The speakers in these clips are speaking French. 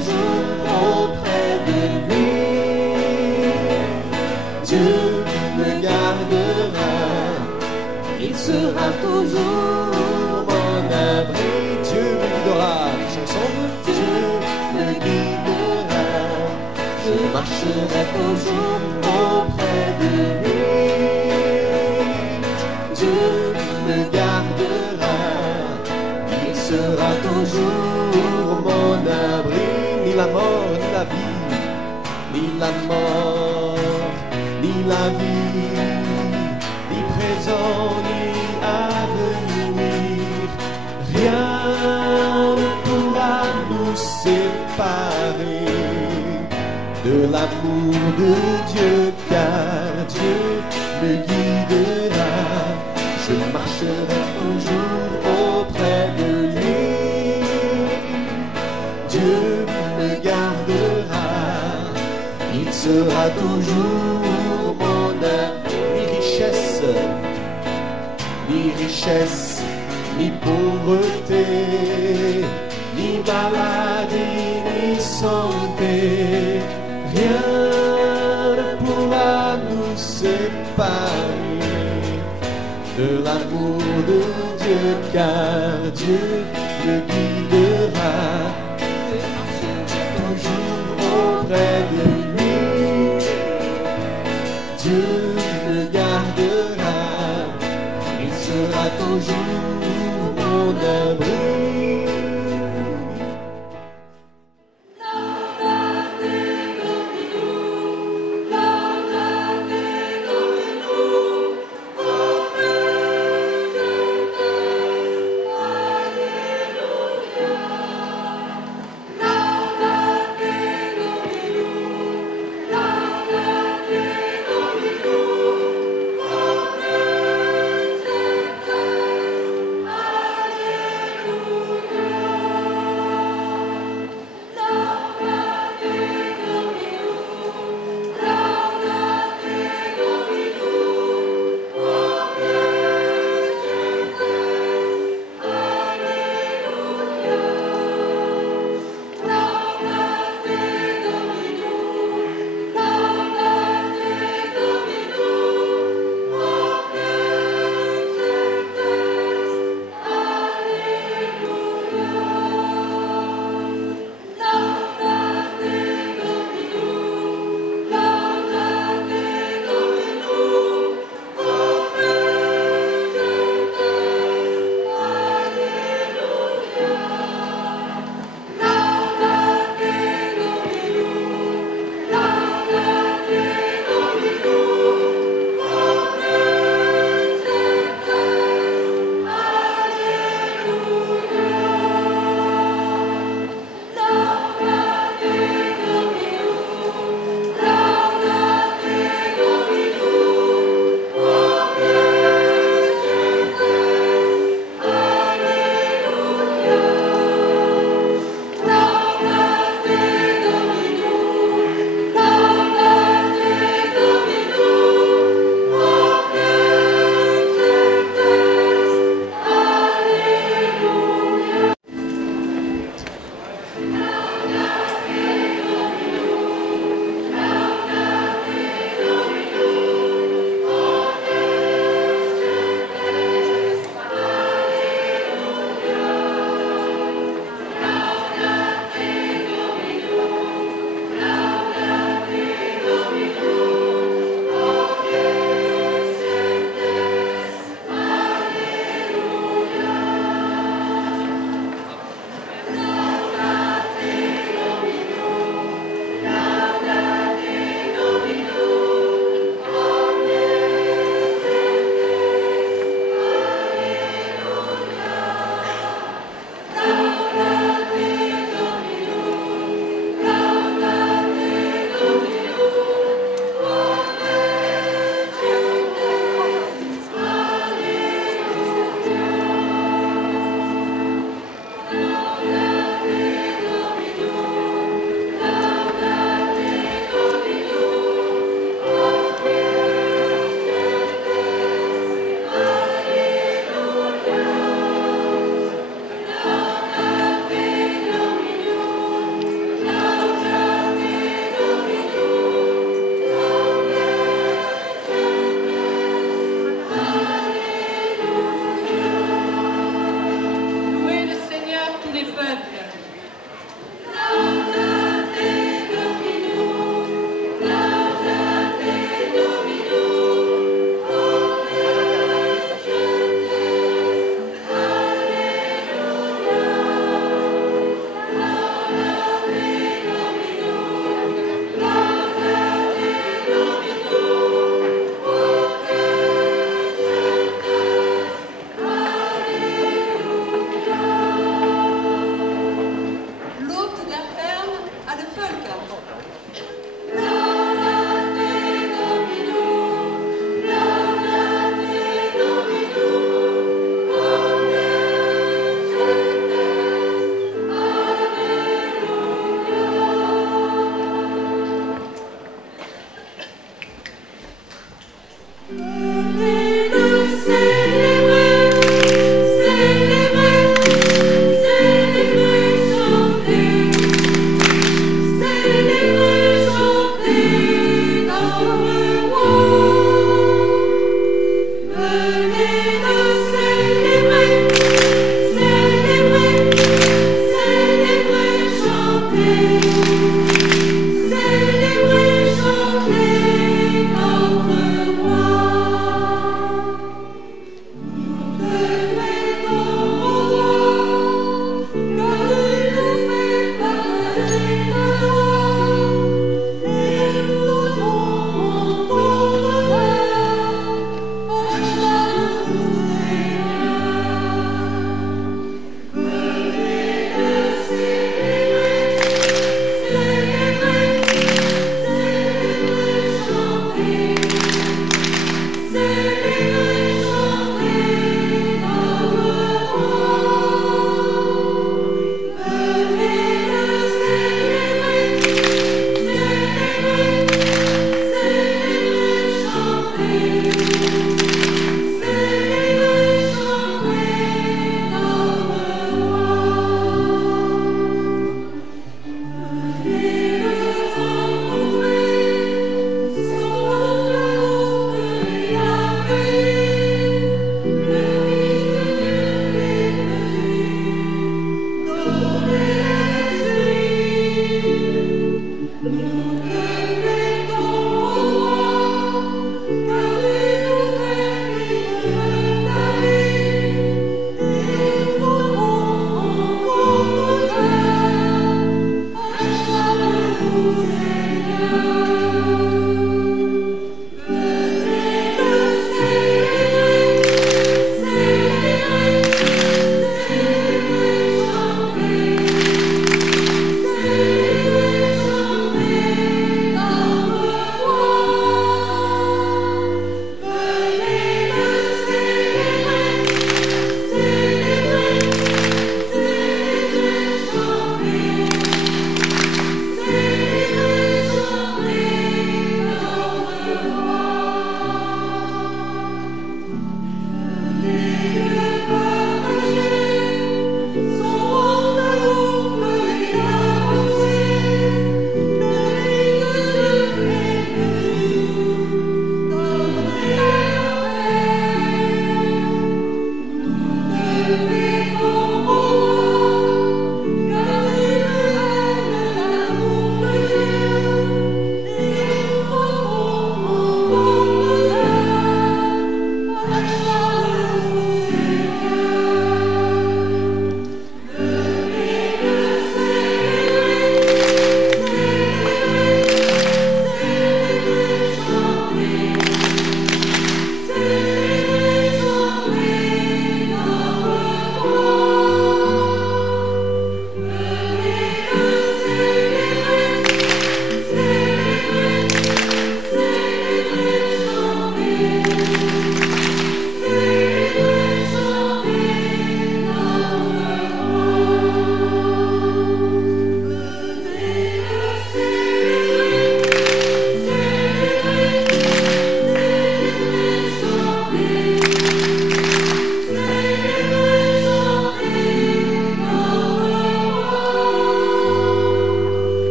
toujours auprès de lui. Dieu me gardera, il sera toujours mon abri. Dieu me guidera, ensemble. Dieu me guidera, je marcherai toujours auprès de lui. Dieu me gardera, il sera toujours mon abri. Ni la mort, ni la vie, ni la mort, ni la vie, ni présent, ni avenir, rien ne pourra nous séparer de l'amour de Dieu, car Dieu me guidera, je marcherai toujours auprès de lui. Dieu me gardera, il sera toujours mon abri. Ni richesse, ni pauvreté, ni maladie, ni santé, rien ne pourra nous séparer de l'amour de Dieu, car Dieu me guidera, toujours auprès de lui. Dieu me gardera, il sera toujours mon abri.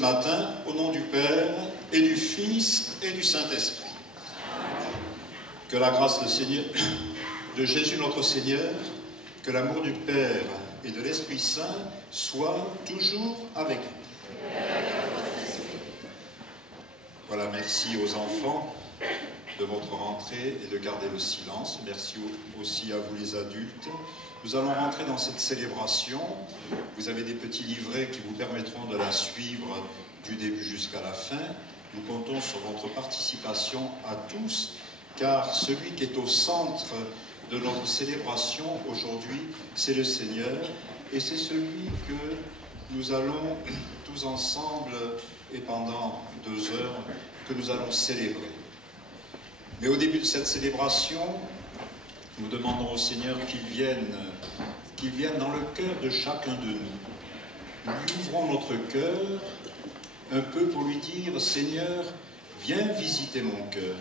matin, au nom du Père, et du Fils, et du Saint-Esprit. Que la grâce de Jésus notre Seigneur, que l'amour du Père et de l'Esprit Saint soit toujours avec nous. Voilà, merci aux enfants de votre rentrée et de garder le silence. Merci aussi à vous les adultes. Nous allons rentrer dans cette célébration. Vous avez des petits livrets qui vous permettront de la suivre du début jusqu'à la fin. Nous comptons sur votre participation à tous, car celui qui est au centre de notre célébration aujourd'hui, c'est le Seigneur, et c'est celui que nous allons tous ensemble, et pendant 2 heures, que nous allons célébrer. Mais au début de cette célébration, nous demandons au Seigneur qu'il vienne dans le cœur de chacun de nous. Nous lui ouvrons notre cœur un peu pour lui dire, Seigneur, viens visiter mon cœur.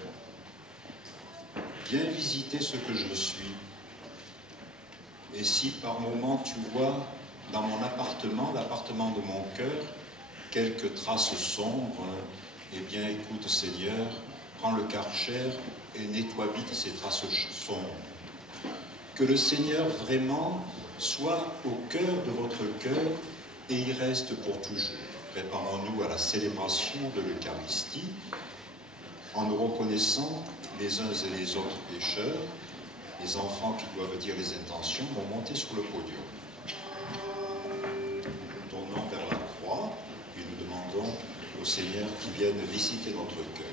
Viens visiter ce que je suis. Et si par moment tu vois dans mon appartement, l'appartement de mon cœur, quelques traces sombres, Eh bien, écoute, Seigneur, prends le Karcher et nettoie vite ces traces sombres. Que le Seigneur vraiment soit au cœur de votre cœur et y reste pour toujours. Préparons-nous à la célébration de l'Eucharistie en nous reconnaissant les uns et les autres pécheurs. Les enfants qui doivent dire les intentions vont monter sur le podium. Nous tournons vers la croix et nous demandons au Seigneur qui vienne visiter notre cœur.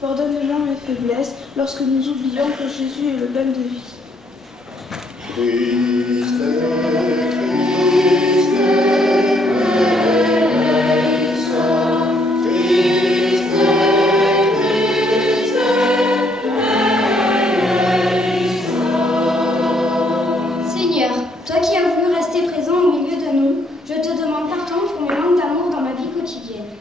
Pardonne-moi mes faiblesses lorsque nous oublions que Jésus est le pain de vie. Christ, Seigneur, toi qui as voulu rester présent au milieu de nous, je te demande pardon pour mes manques d'amour dans ma vie quotidienne.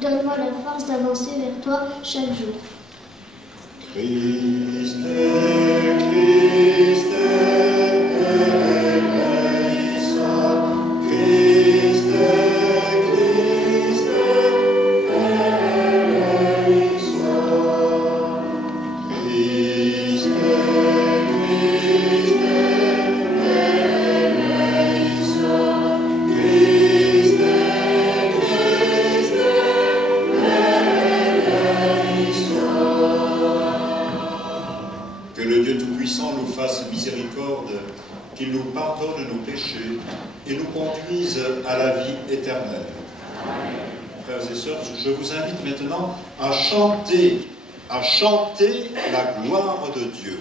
Donne-moi la force d'avancer vers toi chaque jour. Christ, Christ, eleison. Christ, Christ, eleison. Christ, Christ, eleison. Christ, Que le Dieu Tout-Puissant nous fasse miséricorde, qu'il nous pardonne nos péchés et nous conduise à la vie éternelle. Frères et sœurs, je vous invite maintenant à chanter la gloire de Dieu.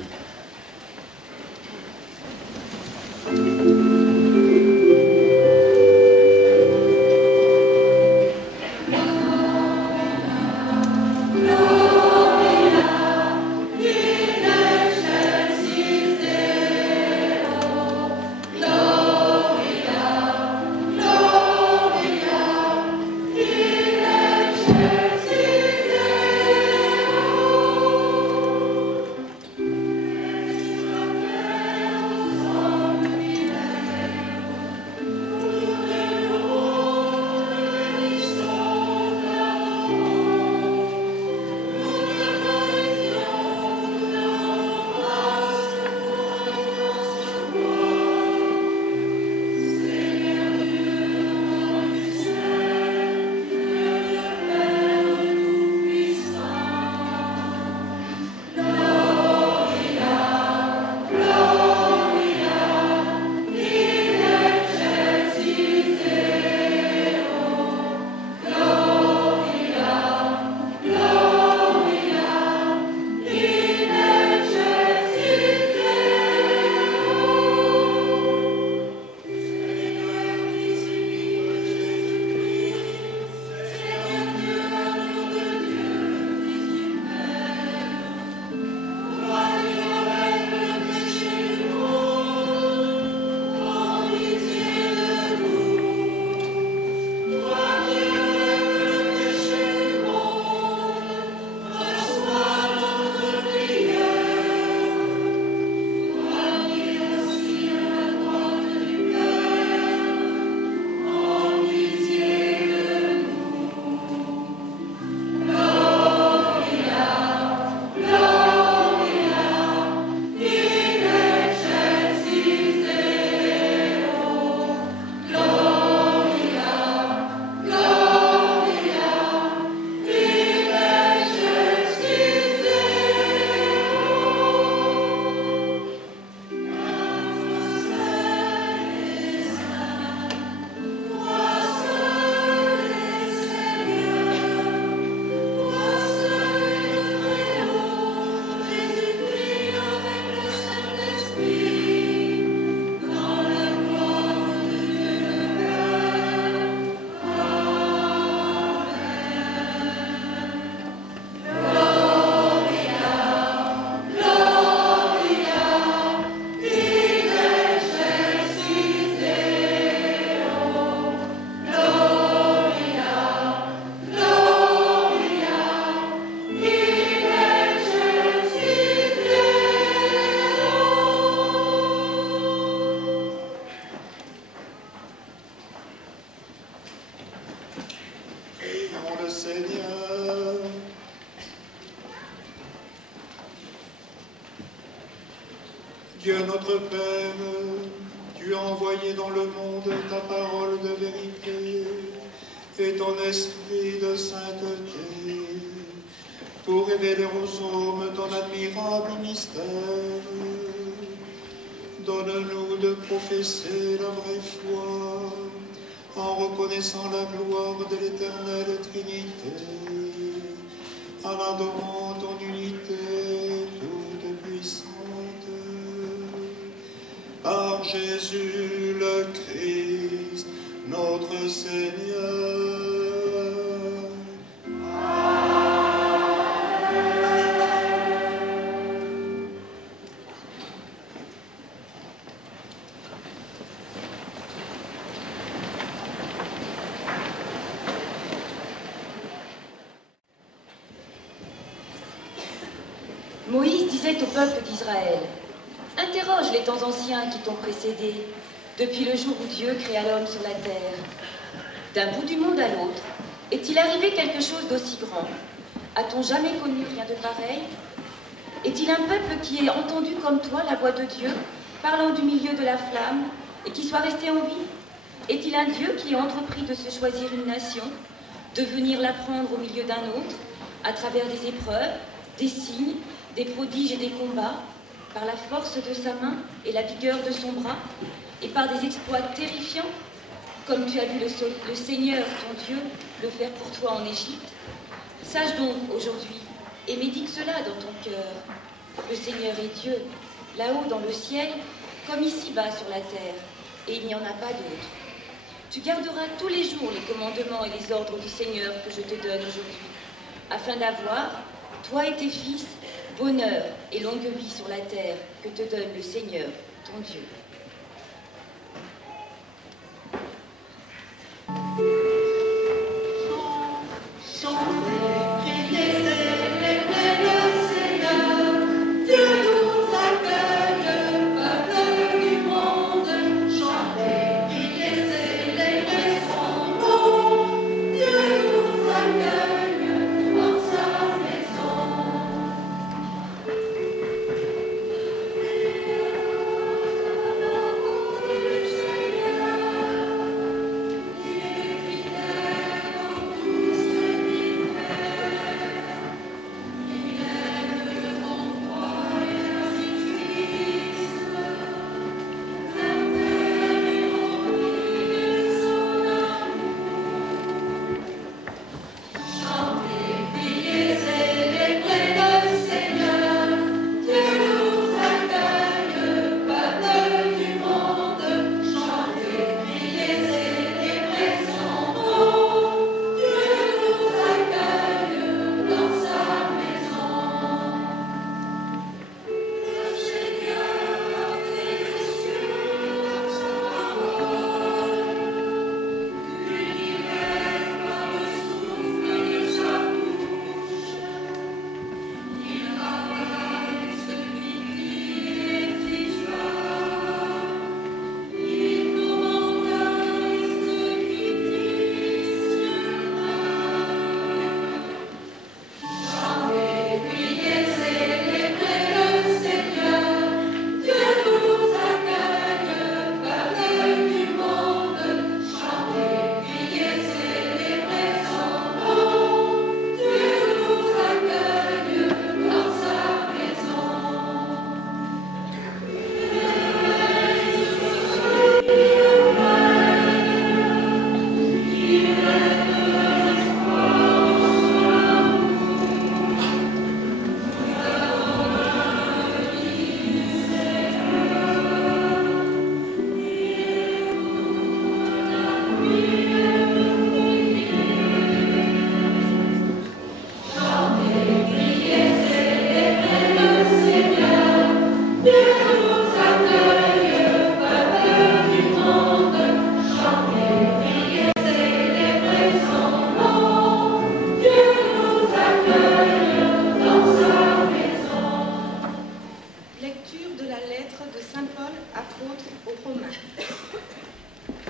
Seigneur. Dieu notre Père, tu as envoyé dans le monde ta parole de vérité et ton esprit de sainteté pour révéler aux hommes ton admirable mystère. Donne-nous de professer la vraie foi en reconnaissant la gloire de l'éternelle Trinité, en adorant ton unité toute puissante. Par Jésus le Christ, notre Seigneur. Moïse disait au peuple d'Israël: interroge les temps anciens qui t'ont précédé, depuis le jour où Dieu créa l'homme sur la terre. D'un bout du monde à l'autre, est-il arrivé quelque chose d'aussi grand? A-t-on jamais connu rien de pareil? Est-il un peuple qui ait entendu comme toi la voix de Dieu, parlant du milieu de la flamme, et qui soit resté en vie? Est-il un Dieu qui ait entrepris de se choisir une nation, de venir la prendre au milieu d'un autre, à travers des épreuves, des signes, des prodiges et des combats, par la force de sa main et la vigueur de son bras, et par des exploits terrifiants, comme tu as vu le Seigneur, ton Dieu, le faire pour toi en Égypte? Sache donc aujourd'hui, et médite cela dans ton cœur: le Seigneur est Dieu, là-haut dans le ciel, comme ici-bas sur la terre, et il n'y en a pas d'autre. Tu garderas tous les jours les commandements et les ordres du Seigneur que je te donne aujourd'hui, afin d'avoir, toi et tes fils, bonheur et longue vie sur la terre que te donne le Seigneur, ton Dieu.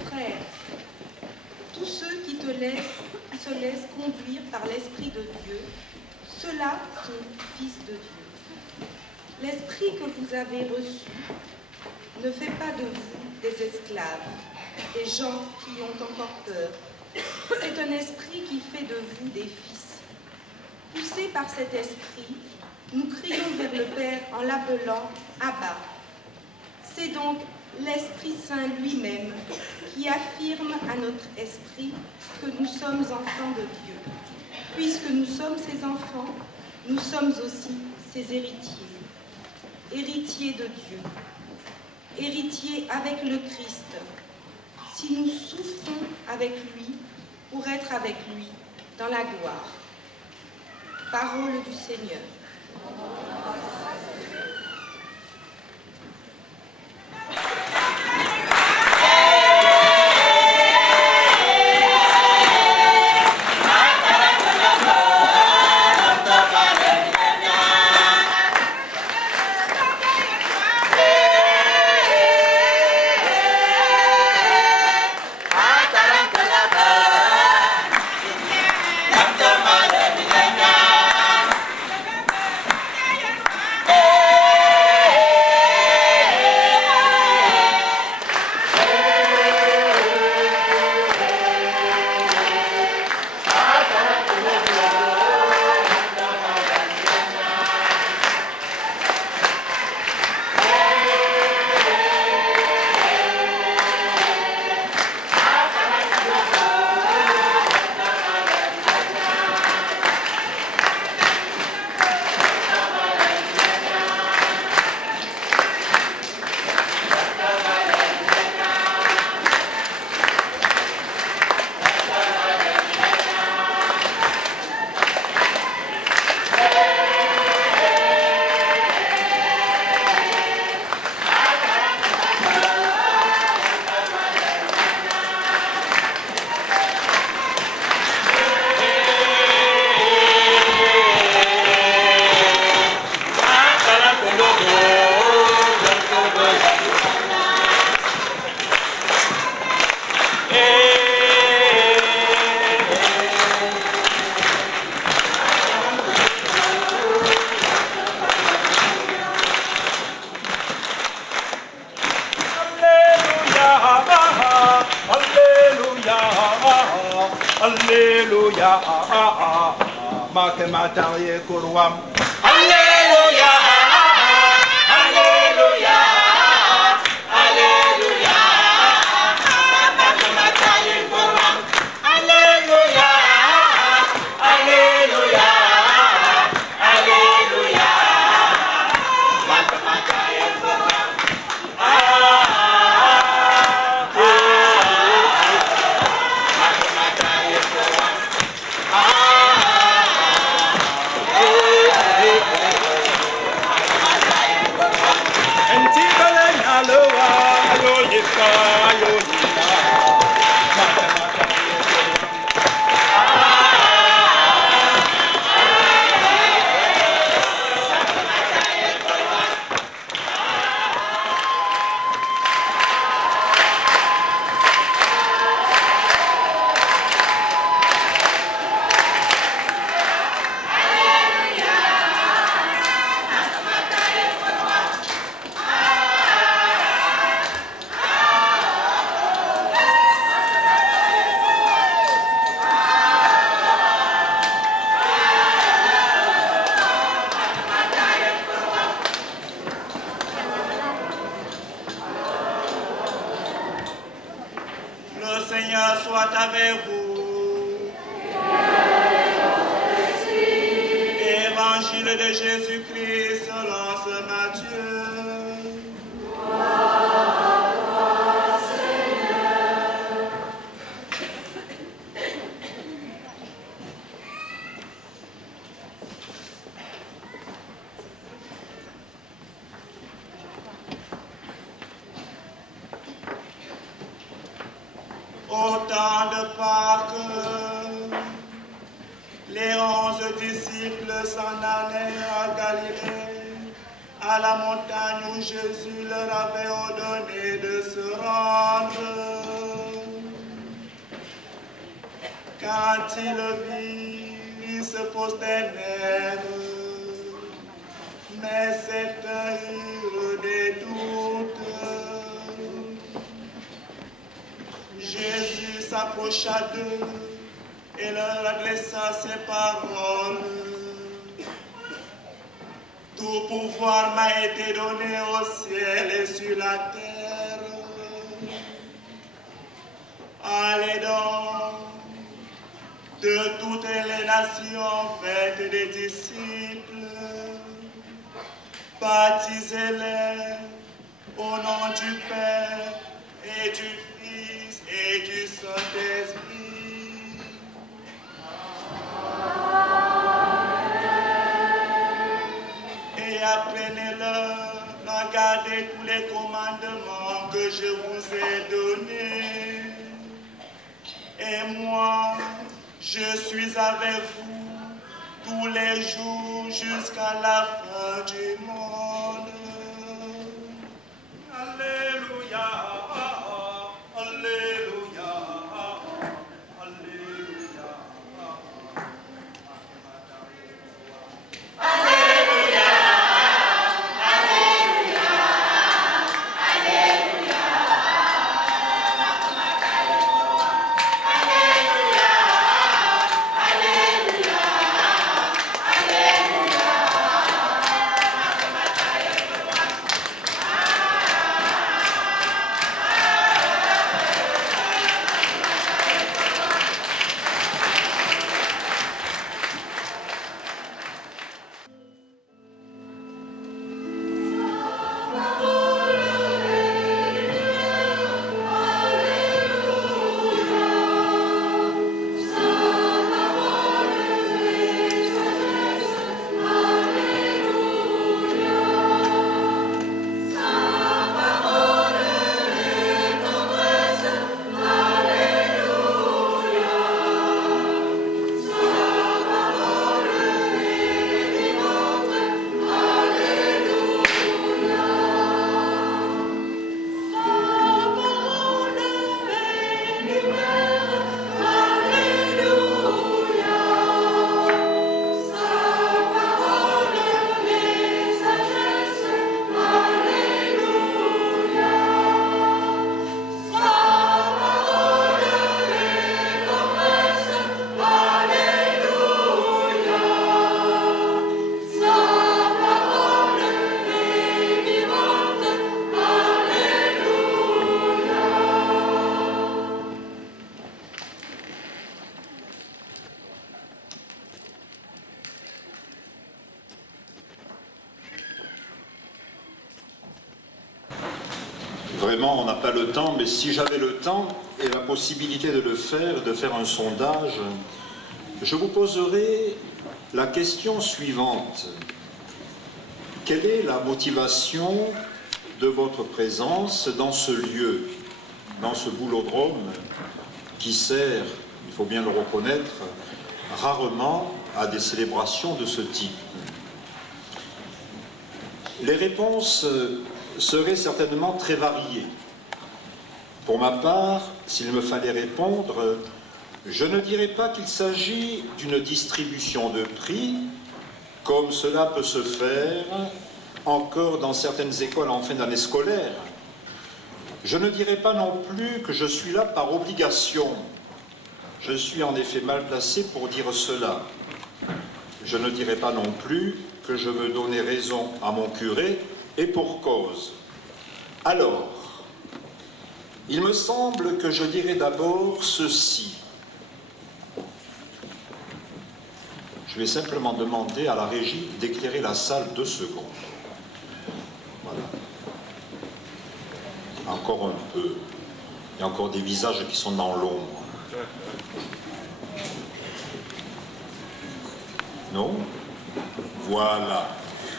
Frères, tous ceux qui te laissent qui se laissent conduire par l'Esprit de Dieu, ceux-là sont fils de Dieu. L'Esprit que vous avez reçu ne fait pas de vous des esclaves, des gens qui ont encore peur. C'est un esprit qui fait de vous des fils. Poussés par cet esprit, nous crions vers le Père en l'appelant Abba. C'est donc l'Esprit Saint lui-même qui affirme à notre esprit que nous sommes enfants de Dieu. Puisque nous sommes ses enfants, nous sommes aussi ses héritiers. Héritiers de Dieu. Héritiers avec le Christ. Si nous souffrons avec lui, pour être avec lui dans la gloire. Parole du Seigneur. Alléluia, Makematarie Kuruam. Alléluia, Alléluia, Alléluia, Makematarie Kuruam. Alléluia, Alléluia, Alléluia, Makematarie Kuruam. Soit avec vous. Évangile de Jésus-Christ selon saint Matthieu. Au temps de Pâques, les 11 disciples s'en allèrent à Galilée, à la montagne où Jésus leur avait ordonné de se rendre. Quand ils le virent, ils se prosternèrent. Mais certains eurent des doutes. Jésus s'approcha d'eux et leur adressa ces paroles. Tout pouvoir m'a été donné au ciel et sur la terre. Allez donc de toutes les nations, faites des disciples, baptisez-les au nom du Père et du Fils et du Saint-Esprit. Et apprenez-leur à garder tous les commandements que je vous ai donnés. Et moi, je suis avec vous tous les jours jusqu'à la fin du monde. Alléluia, Alléluia, Alléluia. Vraiment, on n'a pas le temps, mais si j'avais le temps et la possibilité de le faire, de faire un sondage, je vous poserai la question suivante. Quelle est la motivation de votre présence dans ce lieu, dans ce boulodrome qui sert, il faut bien le reconnaître, rarement à des célébrations de ce type? Les réponses seraient certainement très variées. Pour ma part, s'il me fallait répondre, je ne dirais pas qu'il s'agit d'une distribution de prix, comme cela peut se faire encore dans certaines écoles en fin d'année scolaire. Je ne dirais pas non plus que je suis là par obligation. Je suis en effet mal placé pour dire cela. Je ne dirais pas non plus que je veux donner raison à mon curé, et pour cause. Alors, il me semble que je dirais d'abord ceci. Je vais simplement demander à la régie d'éclairer la salle 2 secondes. Voilà. Encore un peu. Il y a encore des visages qui sont dans l'ombre. Non? Voilà,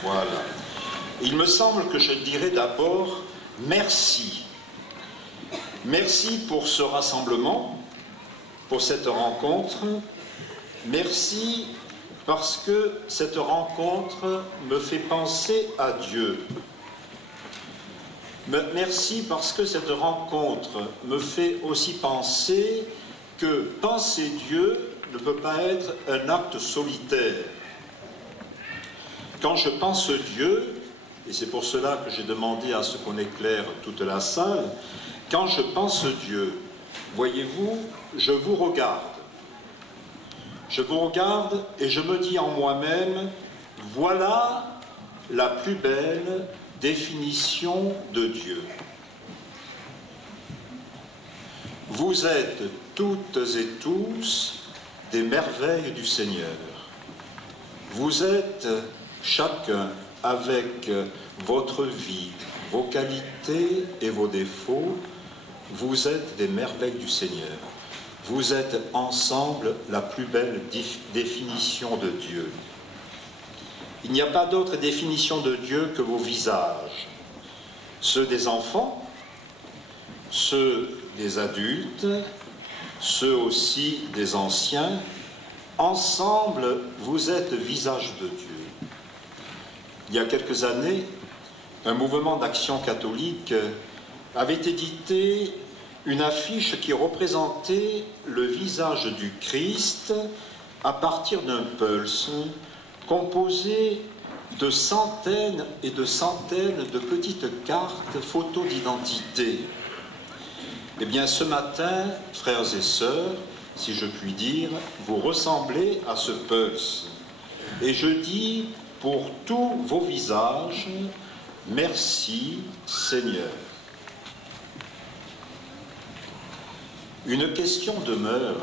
voilà. Il me semble que je dirais d'abord merci. Merci pour ce rassemblement, pour cette rencontre. Merci parce que cette rencontre me fait penser à Dieu. Merci parce que cette rencontre me fait aussi penser que penser Dieu ne peut pas être un acte solitaire. Quand je pense Dieu, et c'est pour cela que j'ai demandé à ce qu'on éclaire toute la salle, quand je pense Dieu, voyez-vous, je vous regarde. Je vous regarde et je me dis en moi-même, voilà la plus belle définition de Dieu. Vous êtes toutes et tous des merveilles du Seigneur. Vous êtes chacun avec votre vie, vos qualités et vos défauts, vous êtes des merveilles du Seigneur. Vous êtes ensemble la plus belle définition de Dieu. Il n'y a pas d'autre définition de Dieu que vos visages, ceux des enfants, ceux des adultes, ceux aussi des anciens. Ensemble, vous êtes visage de Dieu. Il y a quelques années, un mouvement d'action catholique avait édité une affiche qui représentait le visage du Christ à partir d'un pulse composé de centaines et de centaines de petites cartes photos d'identité. Eh bien, ce matin, frères et sœurs, si je puis dire, vous ressemblez à ce pulse. Et je dis pour tous vos visages, merci Seigneur. Une question demeure.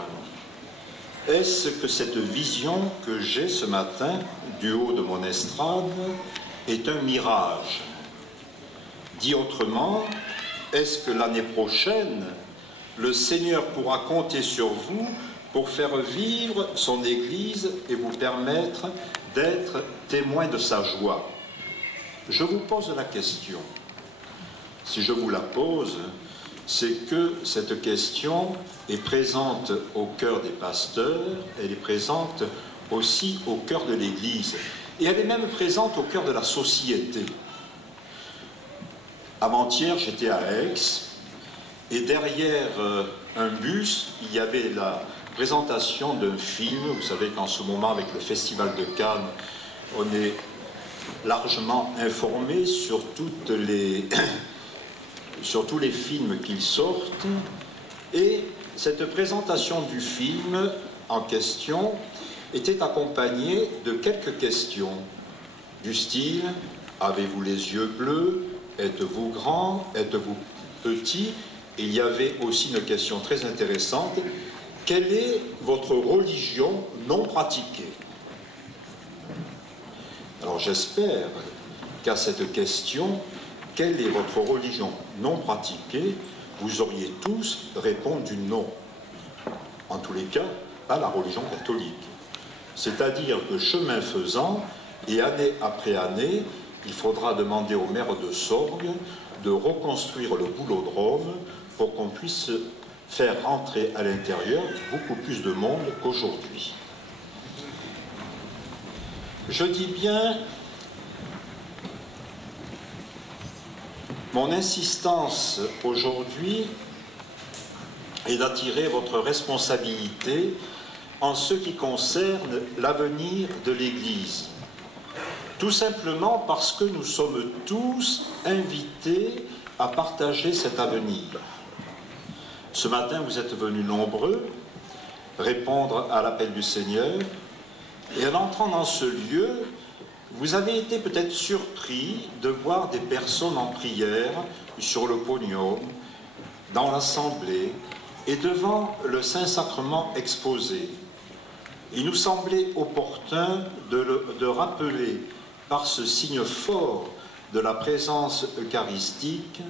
Est-ce que cette vision que j'ai ce matin du haut de mon estrade est un mirage? Dit autrement, est-ce que l'année prochaine, le Seigneur pourra compter sur vous pour faire vivre son Église et vous permettre d'être témoin de sa joie? Je vous pose la question. Si je vous la pose, c'est que cette question est présente au cœur des pasteurs, elle est présente aussi au cœur de l'Église, et elle est même présente au cœur de la société. Avant-hier, j'étais à Aix, et derrière un bus, il y avait la présentation d'un film. Vous savez qu'en ce moment, avec le Festival de Cannes, on est largement informé sur sur tous les films qui sortent. Et cette présentation du film en question était accompagnée de quelques questions du style « Avez-vous les yeux bleus? Êtes-vous grand? Êtes-vous petit ?» Il y avait aussi une question très intéressante. Quelle est votre religion non pratiquée? Alors j'espère qu'à cette question, quelle est votre religion non pratiquée, vous auriez tous répondu non. En tous les cas, pas la religion catholique. C'est-à-dire que chemin faisant, et année après année, il faudra demander au maire de Sorgues de reconstruire le boulodrome pour qu'on puisse faire rentrer à l'intérieur beaucoup plus de monde qu'aujourd'hui. Je dis bien, mon insistance aujourd'hui est d'attirer votre responsabilité en ce qui concerne l'avenir de l'Église. Tout simplement parce que nous sommes tous invités à partager cet avenir. Ce matin, vous êtes venus nombreux répondre à l'appel du Seigneur, et en entrant dans ce lieu, vous avez été peut-être surpris de voir des personnes en prière sur le podium, dans l'assemblée et devant le Saint-Sacrement exposé. Il nous semblait opportun de rappeler par ce signe fort de la présence eucharistique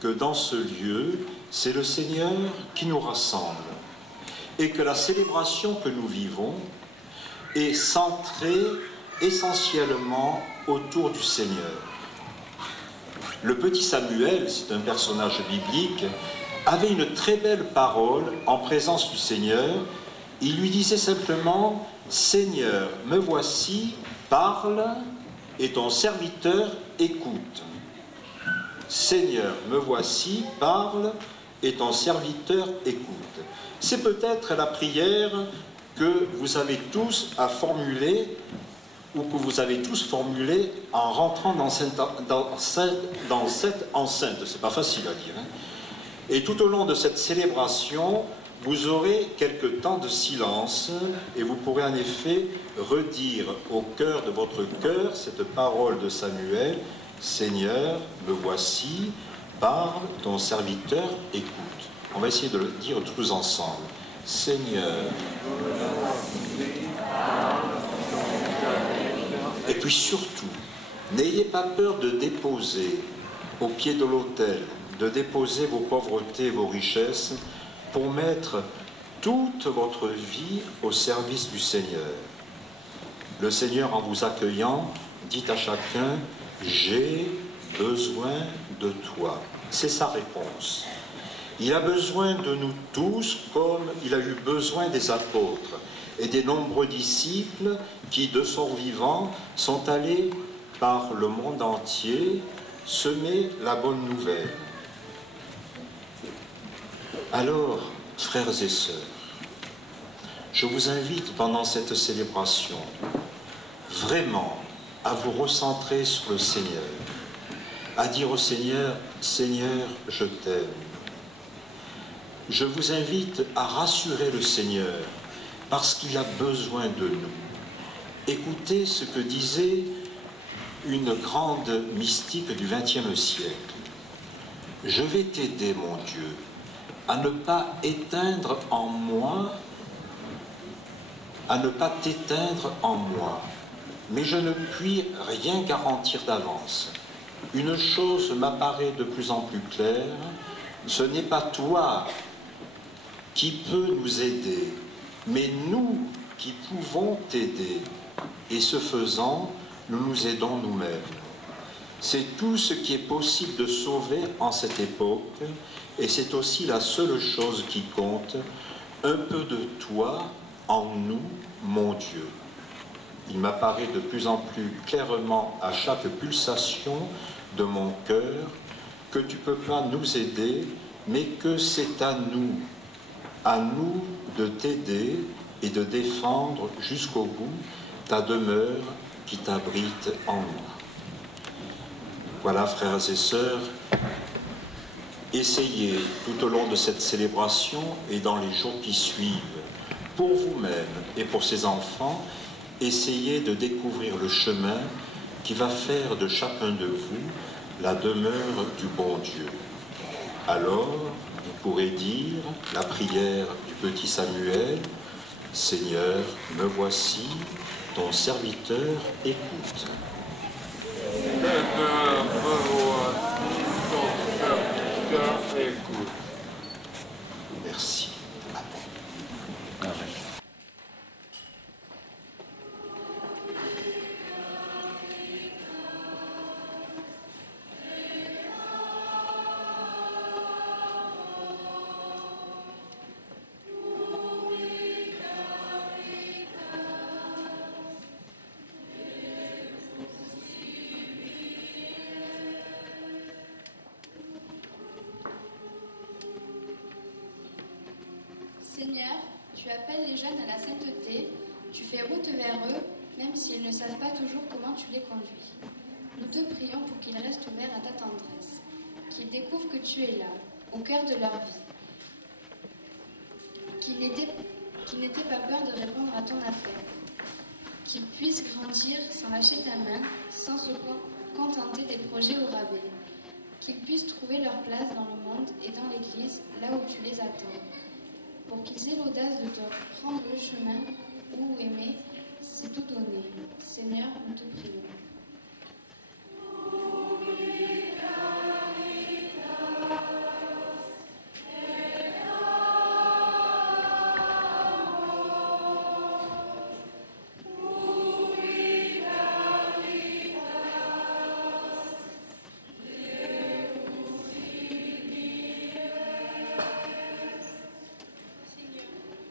que dans ce lieu, c'est le Seigneur qui nous rassemble et que la célébration que nous vivons est centrée essentiellement autour du Seigneur. Le petit Samuel, c'est un personnage biblique, avait une très belle parole en présence du Seigneur. Il lui disait simplement « Seigneur, me voici, parle, et ton serviteur écoute. » Seigneur, me voici, parle, et ton serviteur écoute. C'est peut-être la prière que vous avez tous à formuler ou que vous avez tous formulé en rentrant dans cette enceinte. C'est pas facile à dire. Hein. Et tout au long de cette célébration, vous aurez quelques temps de silence et vous pourrez en effet redire au cœur de votre cœur cette parole de Samuel, « Seigneur, me voici, parle, ton serviteur écoute ». On va essayer de le dire tous ensemble. « Seigneur ». Et puis surtout, n'ayez pas peur de déposer au pied de l'autel, de déposer vos pauvretés, vos richesses, pour mettre toute votre vie au service du Seigneur. Le Seigneur, en vous accueillant, dit à chacun, « J'ai besoin de toi ». C'est sa réponse. Il a besoin de nous tous comme il a eu besoin des apôtres et des nombreux disciples qui, de son vivant, sont allés par le monde entier semer la bonne nouvelle. Alors, frères et sœurs, je vous invite pendant cette célébration vraiment à vous recentrer sur le Seigneur, à dire au Seigneur, « Seigneur, je t'aime ». Je vous invite à rassurer le Seigneur parce qu'il a besoin de nous. Écoutez ce que disait une grande mystique du XXe siècle. « Je vais t'aider, mon Dieu, à ne pas éteindre en moi, à ne pas t'éteindre en moi, mais je ne puis rien garantir d'avance. Une chose m'apparaît de plus en plus claire, ce n'est pas toi qui peux nous aider, mais nous qui pouvons t'aider, et ce faisant, nous nous aidons nous-mêmes. C'est tout ce qui est possible de sauver en cette époque, et c'est aussi la seule chose qui compte, un peu de toi en nous, mon Dieu. Il m'apparaît de plus en plus clairement à chaque pulsation de mon cœur que tu ne peux pas nous aider, mais que c'est à nous de t'aider et de défendre jusqu'au bout ta demeure qui t'abrite en moi. Voilà, frères et sœurs, essayez tout au long de cette célébration et dans les jours qui suivent, pour vous-même et pour ces enfants, essayez de découvrir le chemin qui va faire de chacun de vous la demeure du bon Dieu. Alors, vous pourrez dire la prière du petit Samuel, « Seigneur, me voici, ton serviteur écoute. » Merci. Seigneur, tu appelles les jeunes à la sainteté, tu fais route vers eux, même s'ils ne savent pas toujours comment tu les conduis. Nous te prions pour qu'ils restent ouverts à ta tendresse, qu'ils découvrent que tu es là, au cœur de leur vie, qu'ils n'aient pas peur de répondre à ton appel, qu'ils puissent grandir sans lâcher ta main, sans se contenter des projets au rabais, qu'ils puissent trouver leur place dans le monde et dans l'Église, là où tu les attends, pour qu'ils aient l'audace de te prendre le chemin où aimer, c'est tout donner. Seigneur, nous te prions.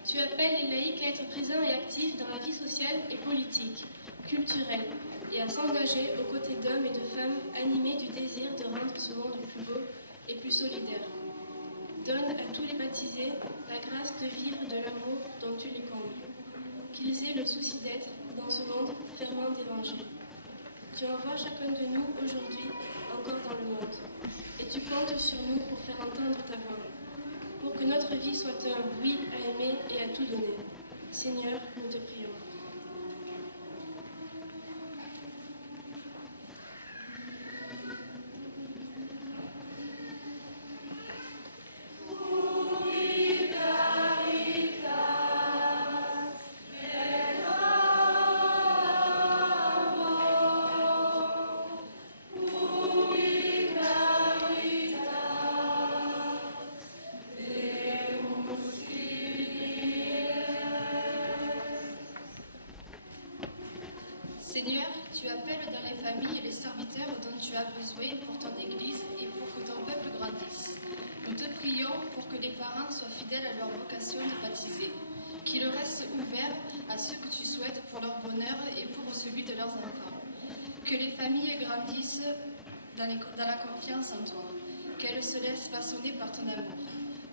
Tu appelles les laïcs à être présents et actifs dans la vie sociale et politique, culturelle, et à s'engager aux côtés d'hommes et de femmes animés du désir de rendre ce monde plus beau et plus solidaire. Donne à tous les baptisés la grâce de vivre de l'amour dont tu les combles. Qu'ils aient le souci d'être, dans ce monde, fervent d'évangile. Tu envoies chacun de nous aujourd'hui encore dans le monde. Et tu comptes sur nous pour faire entendre ta voix. Pour que notre vie soit un oui à aimer et à tout donner. Seigneur, nous te prions. Seigneur, tu appelles dans les familles les serviteurs dont tu as besoin pour ton Église et pour que ton peuple grandisse. Nous te prions pour que les parents soient fidèles à leur vocation de baptiser, qu'ils restent ouverts à ce que tu souhaites pour leur bonheur et pour celui de leurs enfants. Que les familles grandissent dans la confiance en toi, qu'elles se laissent façonner par ton amour,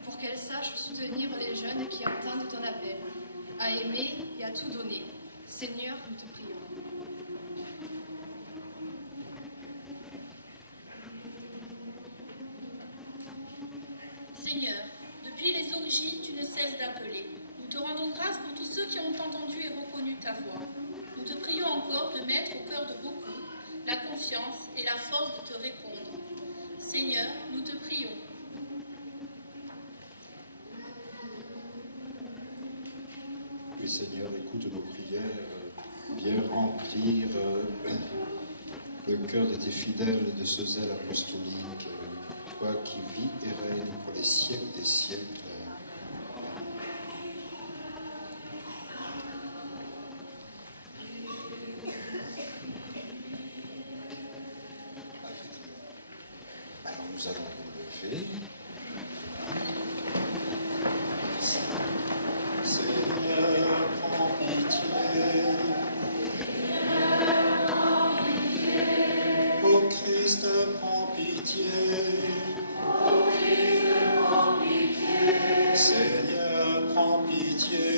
pour qu'elles sachent soutenir les jeunes qui entendent ton appel, à aimer et à tout donner. Seigneur, nous te prions. Seigneur, depuis les origines, tu ne cesses d'appeler. Nous te rendons grâce pour tous ceux qui ont entendu et reconnu ta voix. Nous te prions encore de mettre au cœur de beaucoup la confiance et la force de te répondre. Seigneur, nous te prions. Oui, Seigneur, écoute nos prières, viens remplir le cœur de tes fidèles de ce zèle apostolique, toi qui vis et règnes pour les siècles des siècles. Alors nous allons nous lever. Seigneur, prends pitié. Ô Christ, prends pitié. Seigneur, prends pitié.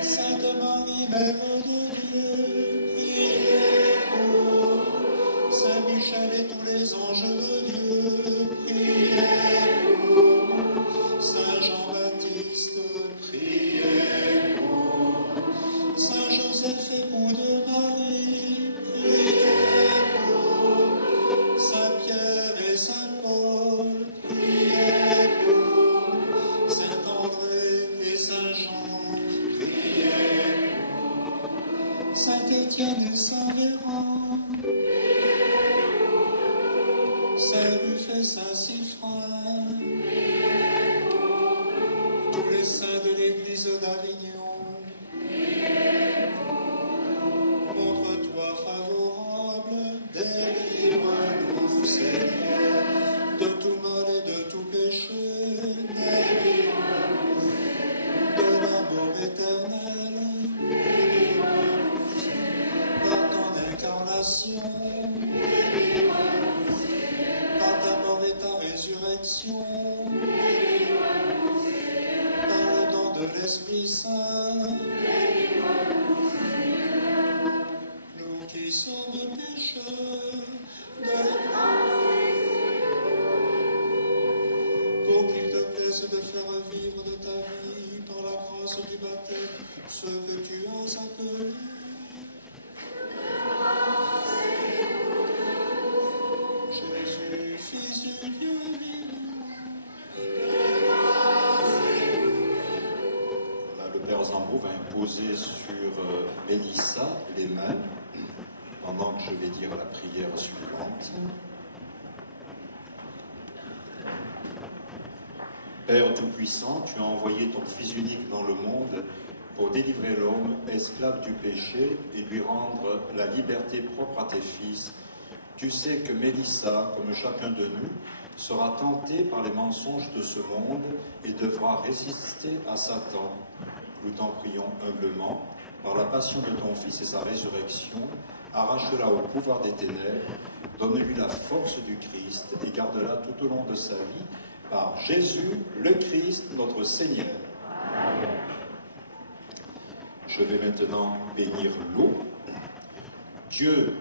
Sainte Marie, Mère de Dieu, priez pour Saint Michel et tous les anges de Dieu, priez pour Saint Jean-Baptiste, priez pour Saint Joseph, époux de Marie, priez pour Saint Pierre et Saint Paul, priez pour Saint André et Saint Jean, priez pour Saint Étienne et Saint Véran, Saint Ruf et Saint Siffrin, tous les saints de l'Église d'Avignon, montre-toi favorable, délivre-nous, Seigneur, de tout mal et de tout péché, délivre-nous, de la mort éternelle, délivre-nous, par ton incarnation, par ta mort et ta résurrection, par le don de l'Esprit Saint, nous qui sommes pécheurs, pour qu'il te plaise de faire vivre de ta vie par la grâce du baptême ce que tu as appelé. Jésus, Fils du Dieu vivant. Voilà, le Père Zambo va imposer sur Mélissa les mains pendant que je vais dire la prière suivante. Père Tout-Puissant, tu as envoyé ton Fils unique dans le monde pour délivrer l'homme, esclave du péché, et lui rendre la liberté propre à tes fils. Tu sais que Mélissa, comme chacun de nous, sera tentée par les mensonges de ce monde et devra résister à Satan. Nous t'en prions humblement, par la passion de ton Fils et sa résurrection, arrache-la au pouvoir des ténèbres, donne-lui la force du Christ et garde-la tout au long de sa vie, par Jésus, le Christ, notre Seigneur. Amen. Je vais maintenant bénir l'eau. Dieu,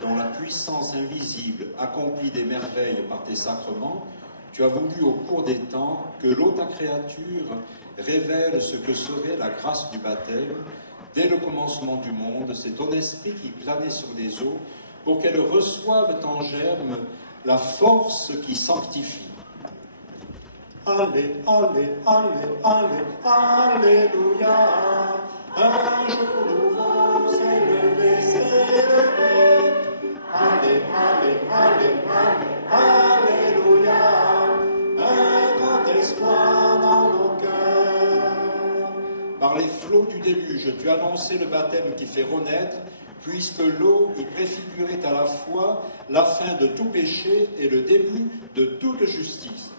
dont la puissance invisible accomplit des merveilles par tes sacrements, tu as voulu au cours des temps que l'eau, ta créature, révèle ce que serait la grâce du baptême. Dès le commencement du monde, c'est ton esprit qui planait sur les eaux pour qu'elles reçoivent en germe la force qui sanctifie. Allez, allez, allez, allez, alléluia. Un jour nouveau s'est levé, s'est levé. Allez, allez, allez, allez, alléluia. Un grand espoir dans nos cœurs. Par les flots du déluge, tu as annoncé le baptême qui fait renaître, puisque l'eau y préfigurait à la fois la fin de tout péché et le début de toute justice.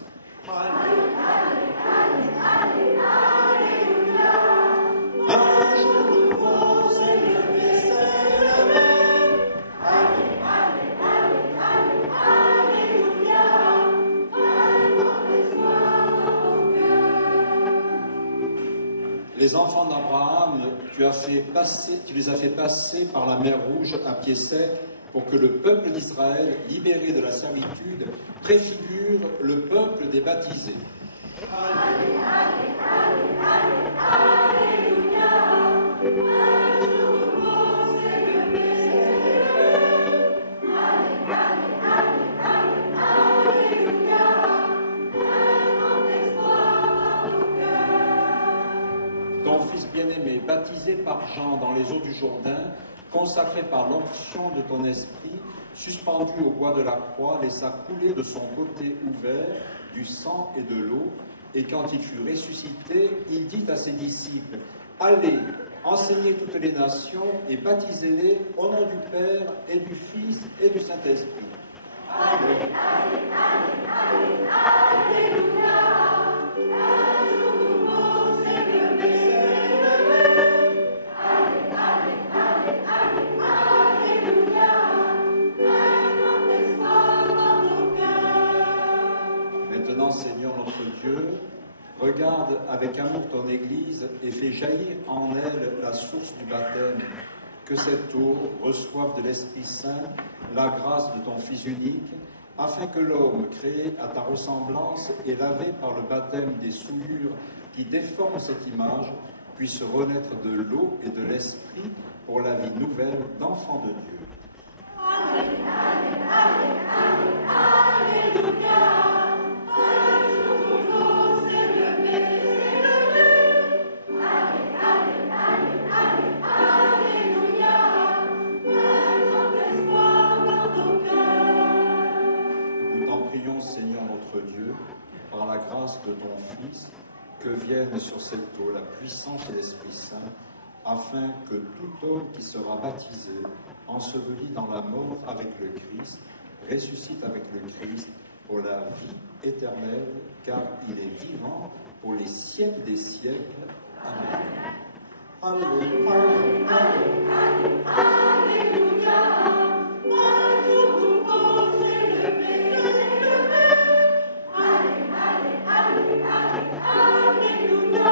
Allez, allez, allez, allez, alléluia. Un jour nouveau s'est levé, s'est levé. Allez, allez, allez, allez, alléluia. Un grand espoir dans nos cœurs. Les enfants d'Abraham, tu les as fait passer par la mer Rouge à pied sec pour que le peuple d'Israël, libéré de la servitude, préfigure le peuple des baptisés. Allez, allez, allez, allez, alléluia. Un jour nouveau s'est levé, s'est levé. Allez, allez, allez, allez, alléluia. Un grand espoir dans nos cœurs. Ton fils bien-aimé, baptisé par Jean dans les eaux du Jourdain, consacré par l'onction de ton esprit, suspendu au bois de la croix, laissa couler de son côté ouvert du sang et de l'eau, et quand il fut ressuscité, il dit à ses disciples, « Allez, enseignez toutes les nations et baptisez-les au nom du Père et du Fils et du Saint-Esprit. » Allez, allez, allez, allez, alléluia. Un jour nouveau s'est levé, s'est levé. Allez, allez, allez, allez, alléluia. Un grand espoir dans nos cœurs. Maintenant, Seigneur notre Dieu, regarde avec amour ton Église et fais jaillir en elle la source du baptême. Que cette eau reçoive de l'Esprit Saint la grâce de ton Fils unique, afin que l'homme créé à ta ressemblance et lavé par le baptême des souillures qui déforment cette image, puisse renaître de l'eau et de l'Esprit pour la vie nouvelle d'enfants de Dieu. Allez, allez, allez, allez, alléluia. Un jour nouveau s'est levé, s'est levé. Allez, allez, allez, allez, alléluia. Un grand espoir dans nos cœurs. Nous t'en prions, Seigneur notre Dieu, par la grâce de ton Fils, que vienne sur cette eau la puissance de l'Esprit Saint, afin que tout homme qui sera baptisé, enseveli dans la mort avec le Christ, ressuscite avec le Christ pour la vie éternelle, car il est vivant pour les siècles des siècles. Amen. Alléluia. Alléluia. Un jour nouveau s'est levé, s'est levé. Allez, alléluia.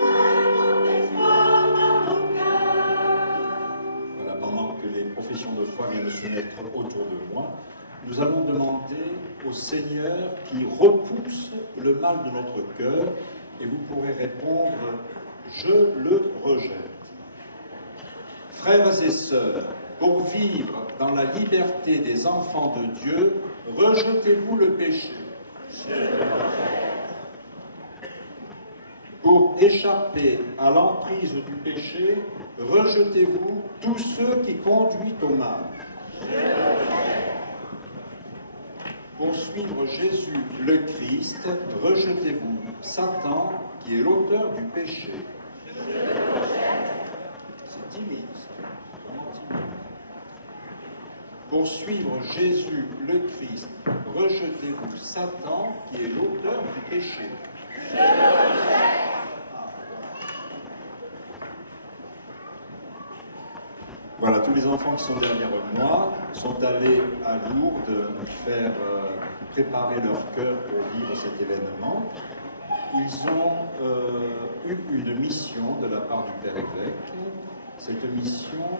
Un grand espoir dans nos cœurs. Voilà, pendant que les professions de foi viennent se mettre autour de moi, nous allons demander au Seigneur qui repousse le mal de notre cœur, et vous pourrez répondre « Je le rejette ». Frères et sœurs, pour vivre dans la liberté des enfants de Dieu, rejetez-vous le péché. Je le rejette. Pour échapper à l'emprise du péché, rejetez-vous tous ceux qui conduisent au mal. Je le rejette. Pour suivre Jésus le Christ, rejetez-vous Satan qui est l'auteur du péché. Je le rejette. C'est timide, vraiment timide. Pour suivre Jésus le Christ, rejetez-vous Satan qui est l'auteur du péché. Je le rejette. Voilà, tous les enfants qui sont derrière moi sont allés à Lourdes faire préparer leur cœur pour vivre cet événement. Ils ont eu une mission de la part du Père évêque. Cette mission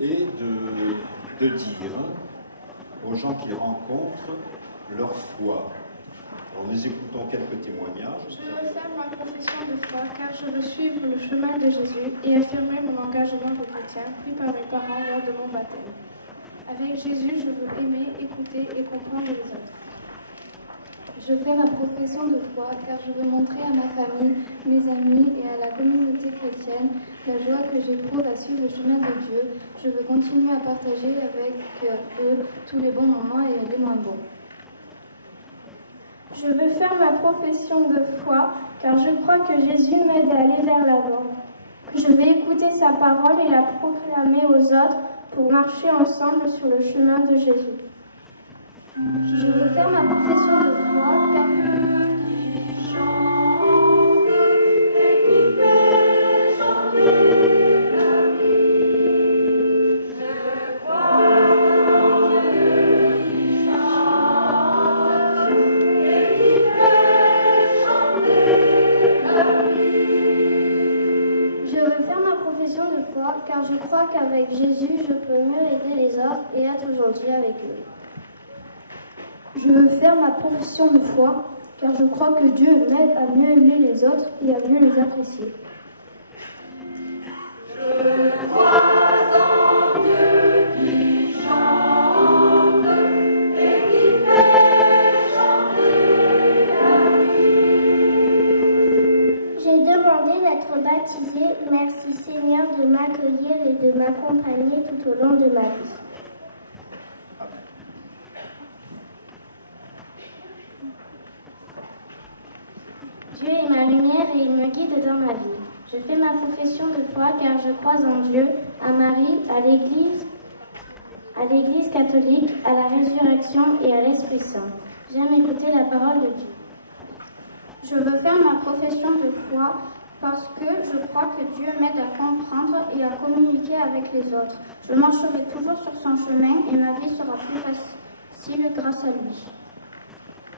est de dire aux gens qu'ils rencontrent leur foi. Alors nous écoutons quelques témoignages. Je veux faire ma profession de foi car je veux suivre le chemin de Jésus et affirmer mon engagement de chrétien pris par mes parents lors de mon baptême. Avec Jésus, je veux aimer, écouter et comprendre les autres. Je fais ma profession de foi car je veux montrer à ma famille, mes amis et à la communauté chrétienne la joie que j'éprouve à suivre le chemin de Dieu. Je veux continuer à partager avec eux tous les bons moments et les moins bons. Je veux faire ma profession de foi car je crois que Jésus m'aide à aller vers l'avant. Je vais écouter sa parole et la proclamer aux autres pour marcher ensemble sur le chemin de Jésus. Je veux faire ma profession de foi car car je crois qu'avec Jésus, je peux mieux aider les autres et être gentil avec eux. Je veux faire ma profession de foi, car je crois que Dieu m'aide à mieux aimer les autres et à mieux les apprécier. Je crois en Dieu qui chante et qui fait chanter la vie. J'ai demandé d'être baptisée. Merci Seigneur de m'accueillir et de m'accompagner tout au long de ma vie. Dieu est ma lumière et il me guide dans ma vie. Je fais ma profession de foi car je crois en Dieu, à Marie, à l'Église catholique, à la résurrection et à l'Esprit Saint. J'aime écouter la parole de Dieu. Je veux faire ma profession de foi parce que je crois que Dieu m'aide à comprendre et à communiquer avec les autres. Je marcherai toujours sur son chemin et ma vie sera plus facile grâce à lui.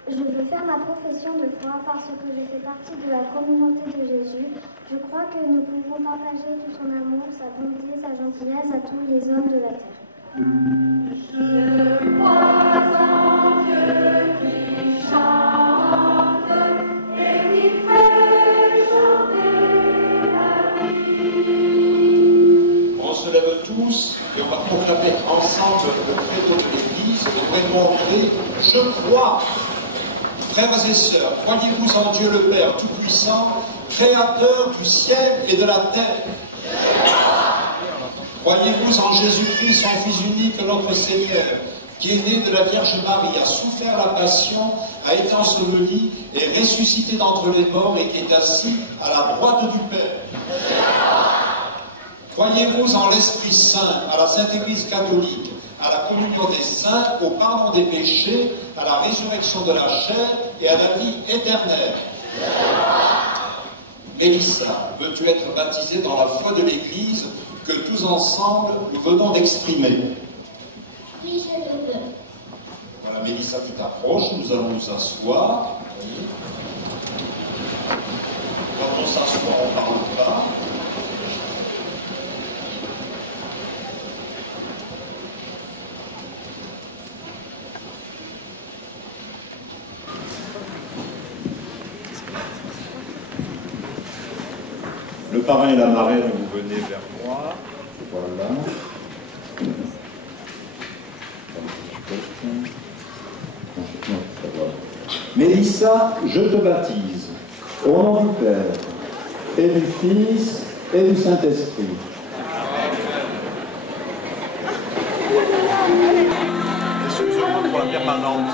Je veux faire ma profession de foi parce que je fais partie de la communauté de Jésus. Je crois que nous pouvons partager tout son amour, sa bonté, sa gentillesse à tous les hommes de la terre. Je crois en Dieu qui chante et qui fait chanter la vie. On se lève tous et on va proclamer ensemble le credo de l'Église, le répondre « Je crois ». Frères et sœurs, croyez-vous en Dieu le Père Tout-Puissant, Créateur du ciel et de la terre? Croyez-vous en Jésus-Christ, son Fils unique, notre Seigneur, qui est né de la Vierge Marie, a souffert la passion, a été enseveli et ressuscité d'entre les morts et est assis à la droite du Père? Croyez-vous en l'Esprit Saint, à la Sainte Église catholique, à la communion des saints, au pardon des péchés, à la résurrection de la chair et à la vie éternelle? Mélissa, veux-tu être baptisée dans la foi de l'Église que tous ensemble nous venons d'exprimer? Oui, je le veux. Voilà, Mélissa, tu t'approches, nous allons nous asseoir. Quand on s'assoit, on ne parle pas. Le parrain et la marraine, vous venez vers moi. Voilà. Mélissa, je te baptise au nom du Père et du Fils et du Saint-Esprit. Excusez-moi pour la permanente.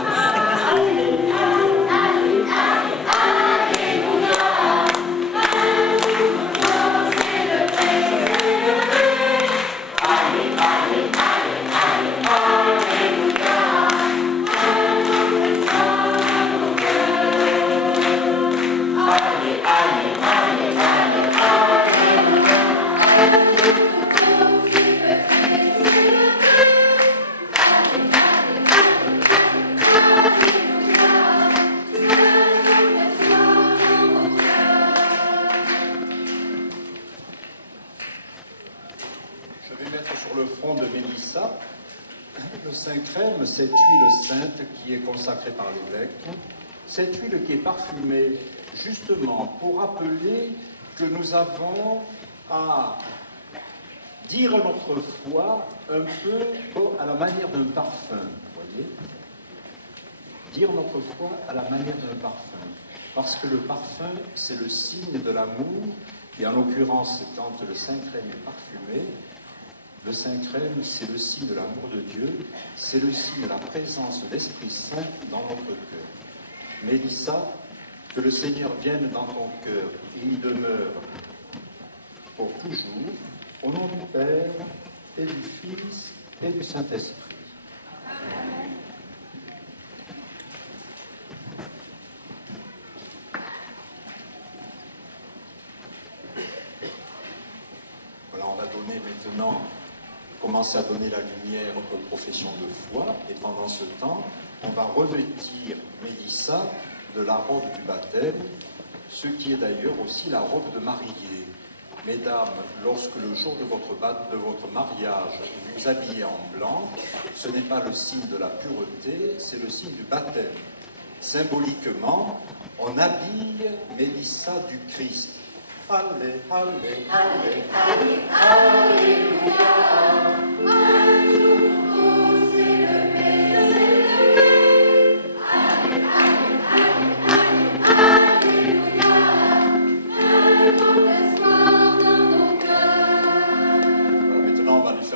le front de Mélissa. Le Saint-Crème, cette huile sainte qui est consacrée par l'évêque, cette huile qui est parfumée justement pour rappeler que nous avons à dire notre foi un peu à la manière d'un parfum, vous voyez? Dire notre foi à la manière d'un parfum. Parce que le parfum, c'est le signe de l'amour, et en l'occurrence, quand le Saint-Crème est parfumé, le Saint-Crème, c'est le signe de l'amour de Dieu, c'est le signe de la présence de l'Esprit Saint dans notre cœur. Mélissa, que le Seigneur vienne dans ton cœur et y demeure pour toujours, au nom du Père et du Fils et du Saint-Esprit. Amen. Voilà, on va donner maintenant, commencer à donner la lumière aux professions de foi, et pendant ce temps, on va revêtir Mélissa de la robe du baptême, ce qui est d'ailleurs aussi la robe de mariée. Mesdames, lorsque le jour de votre mariage, vous vous habillez en blanc, ce n'est pas le signe de la pureté, c'est le signe du baptême. Symboliquement, on habille Mélissa du Christ. Allez, allez, allez, allez, alléluia.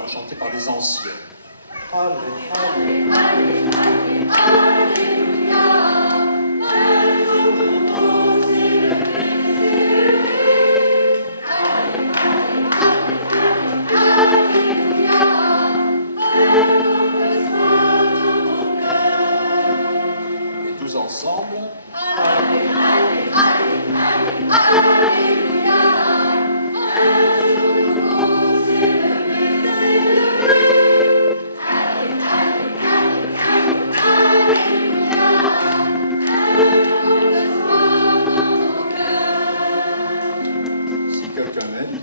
Chanté par les anciens. Allez, allez, allez, allez, alléluia. Un jour nouveau s'est levé. Allez, allez, allez, alléluia. Un nouveau soir dans nos cœurs. Et tous ensemble. Allez, allez, allez, allez, alléluia.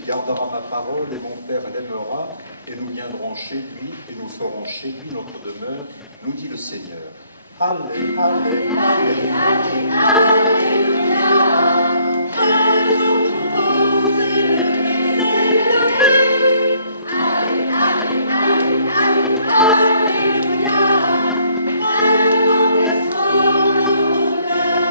Gardera ma parole et mon Père l'aimera, et nous viendrons chez lui et nous ferons chez lui notre demeure, nous dit le Seigneur. Allez, allez, allez, allez, alléluia. Un jour nouveau s'est levé. Allez, allez, allez, allez, alléluia. Un grand espoir dans nos cœurs.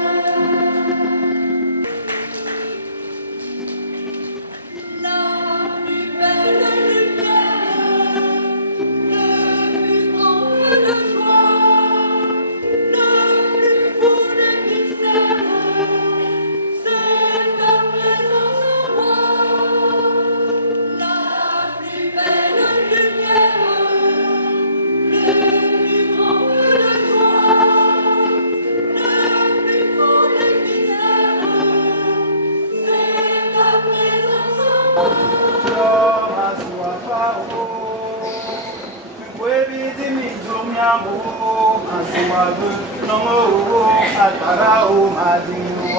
Maziwa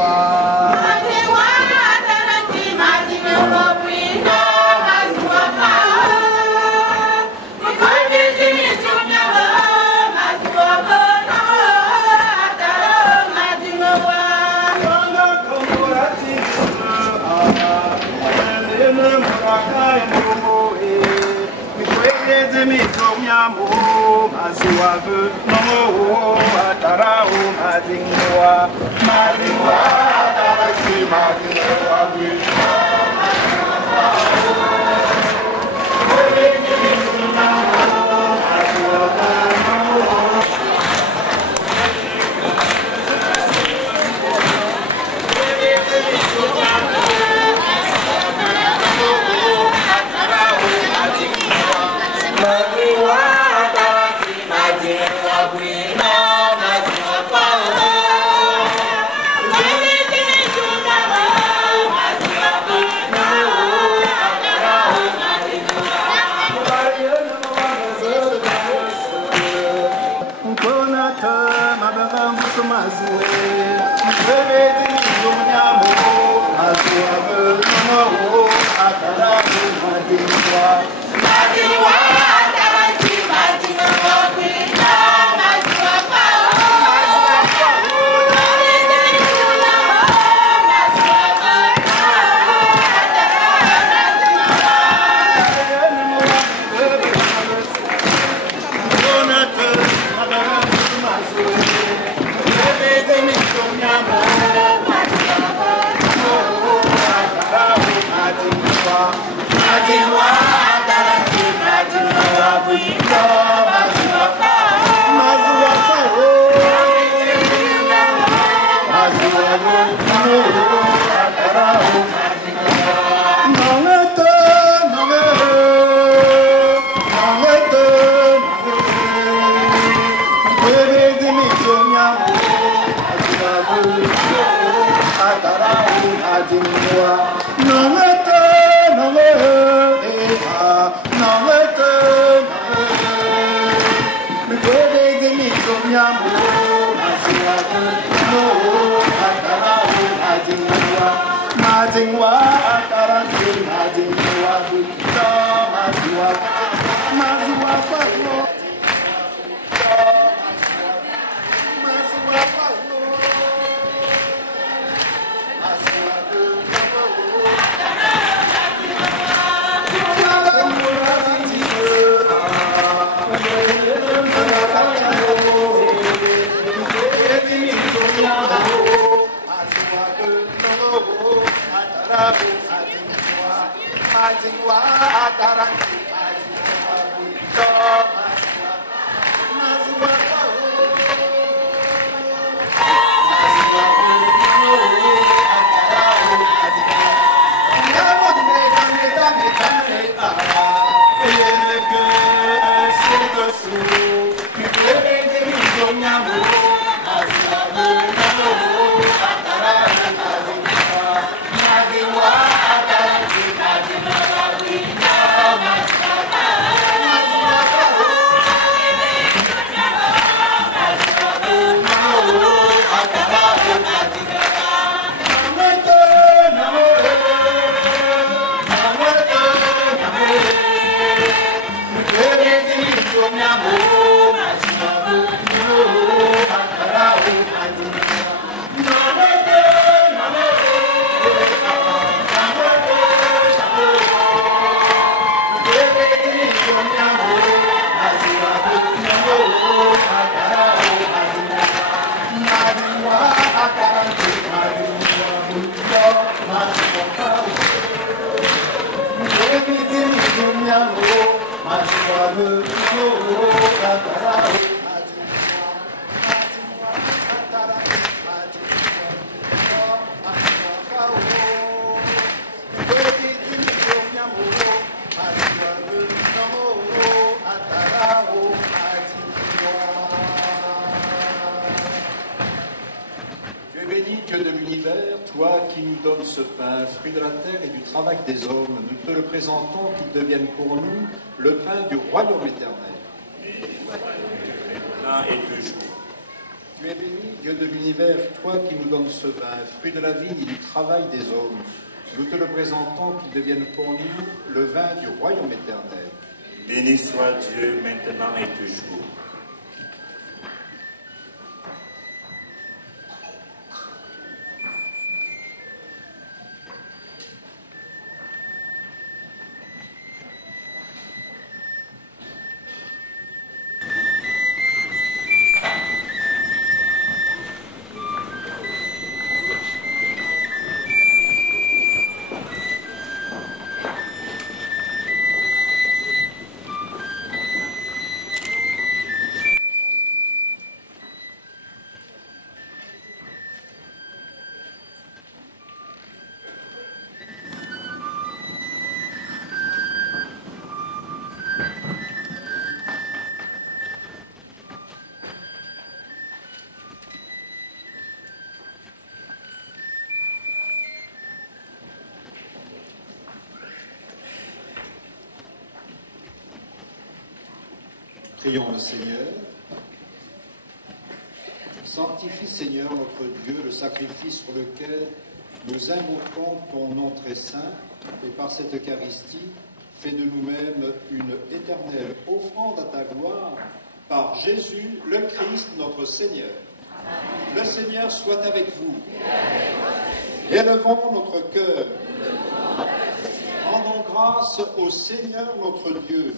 Des hommes, nous te le présentons qu'il devienne pour nous le pain du royaume éternel. Maintenant et toujours. Tu es béni, Dieu de l'univers, toi qui nous donnes ce vin, fruit de la vigne et du travail des hommes. Nous te le présentons qu'il devienne pour nous le vin du royaume éternel. Béni soit Dieu maintenant et toujours. Prions le Seigneur. Sanctifie, Seigneur, notre Dieu, le sacrifice sur lequel nous invoquons ton nom très saint, et par cette Eucharistie, fais de nous-mêmes une éternelle offrande à ta gloire, par Jésus, le Christ, notre Seigneur. Le Seigneur soit avec vous. Élevons notre cœur. Rendons grâce au Seigneur notre Dieu.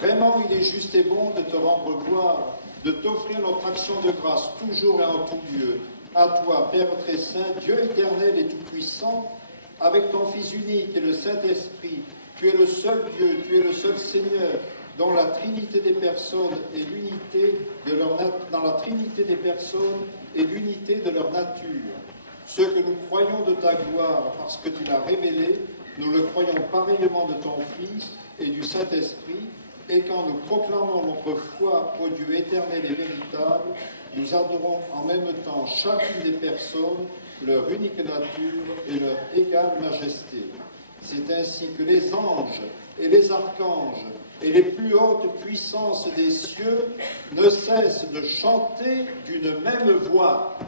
Vraiment, il est juste et bon de te rendre gloire, de t'offrir notre action de grâce toujours et en tout lieu. À toi, Père très saint, Dieu éternel et tout-puissant, avec ton Fils unique et le Saint-Esprit, tu es le seul Dieu, tu es le seul Seigneur, dont la Trinité des personnes et l'unité de leur dans la Trinité des personnes et l'unité de leur nature. Ce que nous croyons de ta gloire, parce que tu l'as révélé, nous le croyons pareillement de ton Fils et du Saint-Esprit, et quand nous proclamons notre foi au Dieu éternel et véritable, nous adorons en même temps chacune des personnes, leur unique nature et leur égale majesté. C'est ainsi que les anges et les archanges et les plus hautes puissances des cieux ne cessent de chanter d'une même voix.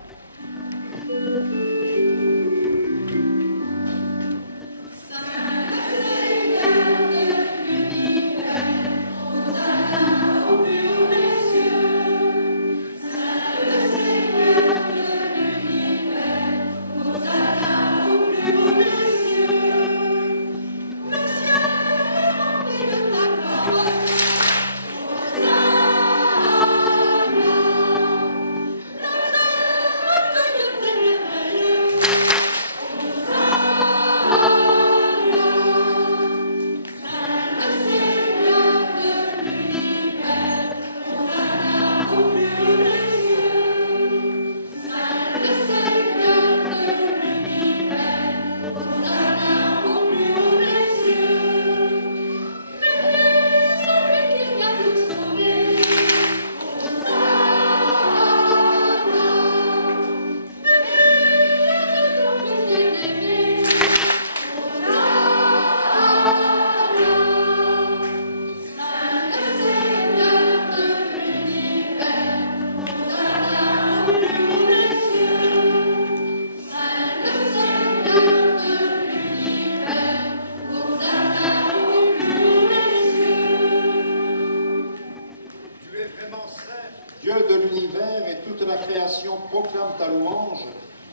Proclame ta louange,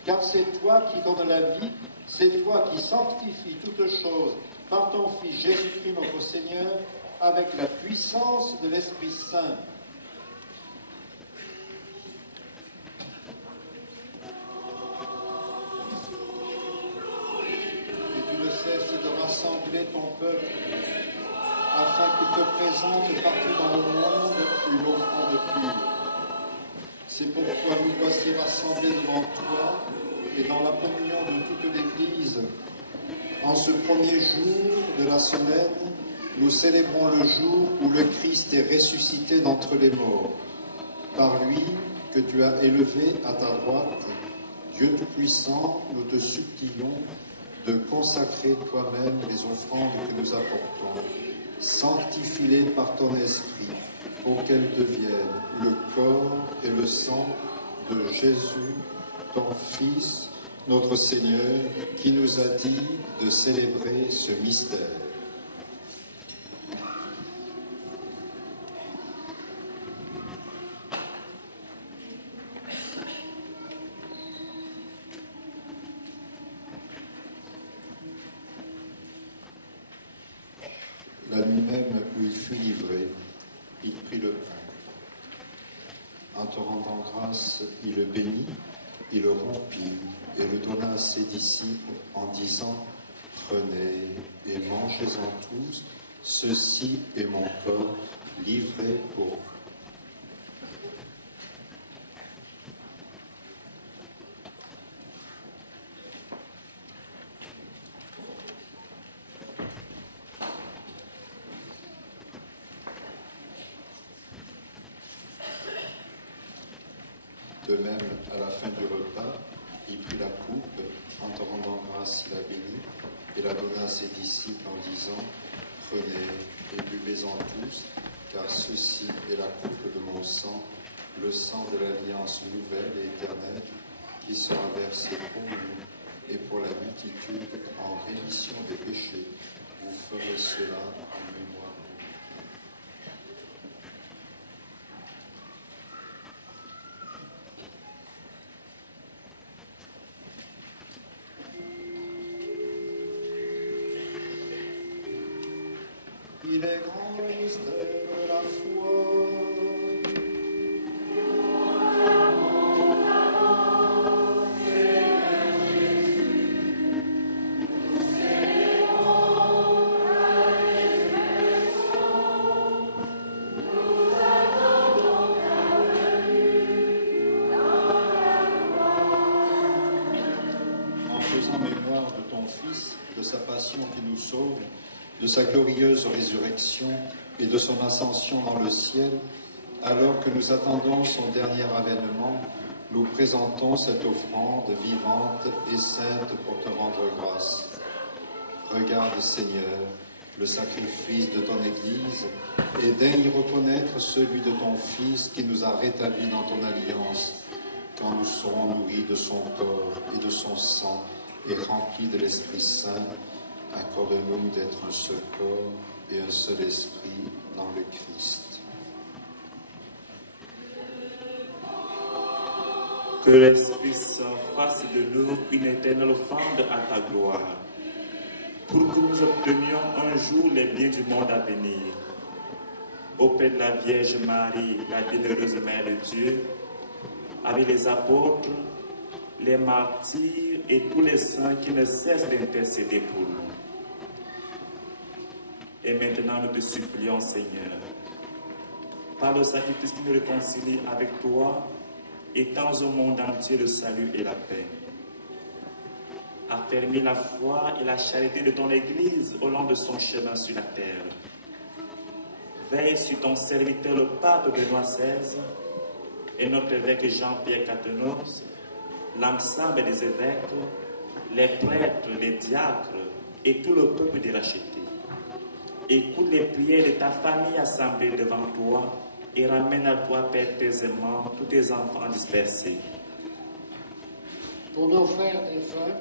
car c'est toi qui donnes la vie, c'est toi qui sanctifies toutes choses par ton Fils Jésus-Christ notre Seigneur, avec la puissance de l'Esprit Saint. Et tu ne cesses de rassembler ton peuple, afin qu'il te présente partout dans le monde une offrande pure. C'est pourquoi nous voici rassemblés devant toi et dans la communion de toute l'Église. En ce premier jour de la semaine, nous célébrons le jour où le Christ est ressuscité d'entre les morts. Par lui que tu as élevé à ta droite, Dieu Tout-Puissant, nous te supplions de consacrer toi-même les offrandes que nous apportons. Sanctifie-les par ton esprit, pour qu'elles deviennent le corps et le sang de Jésus, ton Fils, notre Seigneur, qui nous a dit de célébrer ce mystère. La nuit même où il fut livré, il prit le pain. En te rendant grâce, il le bénit, il le rompit et le donna à ses disciples en disant « Prenez et mangez-en tous, ceci est mon corps livré pour vous. » De même, à la fin du repas, il prit la coupe, en te rendant grâce, il la bénit, et la donna à ses disciples en disant « Prenez et buvez-en tous, car ceci est la coupe de mon sang, le sang de l'alliance nouvelle et éternelle, qui sera versé pour nous et pour la multitude en rémission des péchés. Vous ferez cela en mémoire. » Il est grand le mystère de la foi. mémoire de ton Fils, de sa passion qui nous sauve, de sa glorieuse résurrection et de son ascension dans le ciel, alors que nous attendons son dernier avènement, nous présentons cette offrande vivante et sainte pour te rendre grâce. Regarde, Seigneur, le sacrifice de ton Église et daigne y reconnaître celui de ton Fils qui nous a rétablis dans ton alliance, quand nous serons nourris de son corps et de son sang et remplis de l'Esprit Saint. Accorde-nous d'être un seul corps et un seul esprit dans le Christ. Que l'Esprit Saint fasse de nous une éternelle offrande à ta gloire, pour que nous obtenions un jour les biens du monde à venir. Auprès de la Vierge Marie, la bienheureuse Mère de Dieu, avec les apôtres, les martyrs et tous les saints qui ne cessent d'intercéder pour nous. Et maintenant, nous te supplions, Seigneur, par le sacrifice qui nous réconcilie avec toi, étends au monde entier le salut et la paix. Affermis la foi et la charité de ton Église au long de son chemin sur la terre. Veille sur ton serviteur, le pape Benoît XVI, et notre évêque Jean-Pierre Catenos, l'ensemble des évêques, les prêtres, les diacres et tout le peuple déracheté. Écoute les prières de ta famille assemblée devant toi et ramène à toi, Père, tes aimants, tous tes enfants dispersés. Pour nos frères défunts,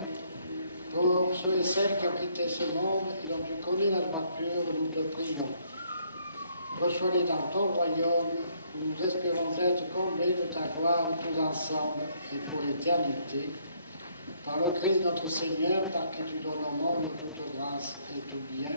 pour ceux et celles qui ont quitté ce monde et dont tu connais la droiture, nous te prions. Reçois-les dans ton royaume, où nous espérons être comblés de ta gloire tous ensemble et pour l'éternité. Par le Christ notre Seigneur, par qui tu donnes au monde toute grâce et tout bien.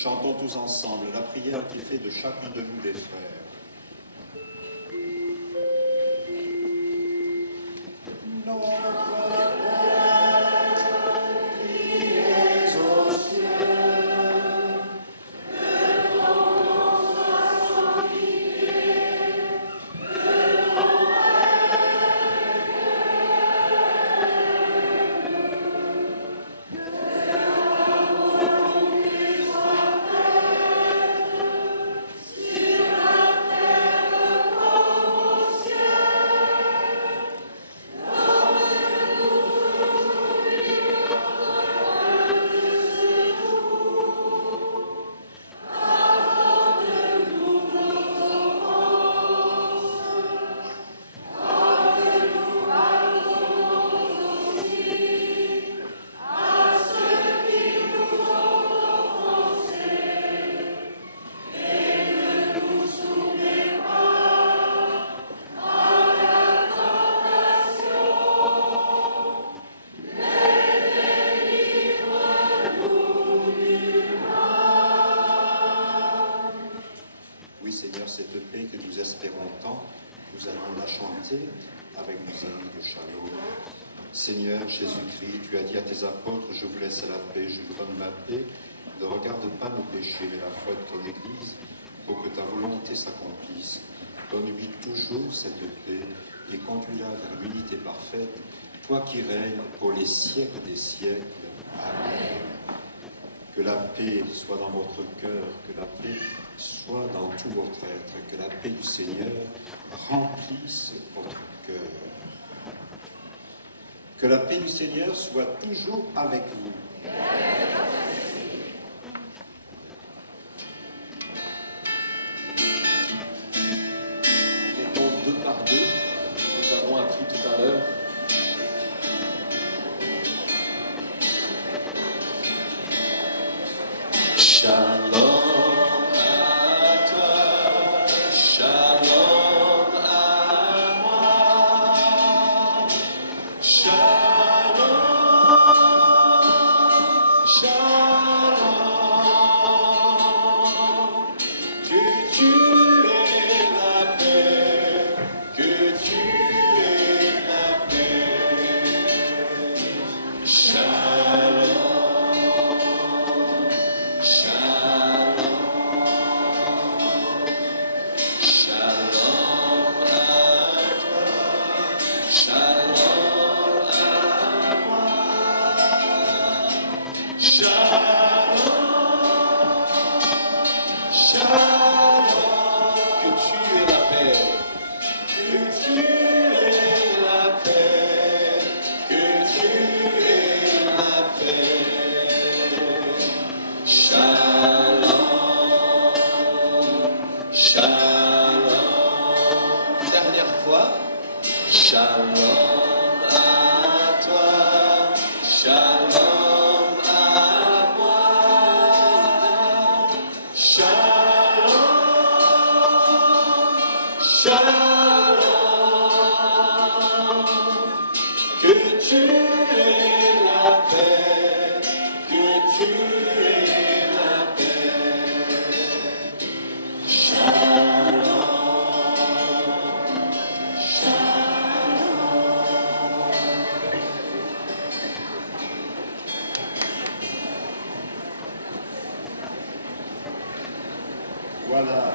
Chantons tous ensemble la prière qui fait de chacun de nous des frères. Seigneur Jésus-Christ, tu as dit à tes apôtres, je vous laisse la paix, je vous donne ma paix. Ne regarde pas nos péchés, mais la foi de ton Église, pour que ta volonté s'accomplisse. Donne-lui toujours cette paix et conduis-la vers l'unité parfaite, toi qui règnes pour les siècles des siècles. Amen. Que la paix soit dans votre cœur, que la paix soit dans tout votre être, que la paix du Seigneur remplisse votre cœur. Que la paix du Seigneur soit toujours avec vous. Mettons deux par deux. Nous avons appris tout à l'heure Shalom à toi, shalom à moi, shalom, shalom, que tu aies la paix, que tu aies la paix, shalom, shalom, shalom à toi, shalom à moi, shalom, shalom, que tu aies la paix, que tu aies la paix, que tu aies la paix, shalom, shalom, dernière fois, shalom à toi, shalom à moi, shalom, shalom, que tu aies la paix, que tu aies la paix, shalom, Voilà.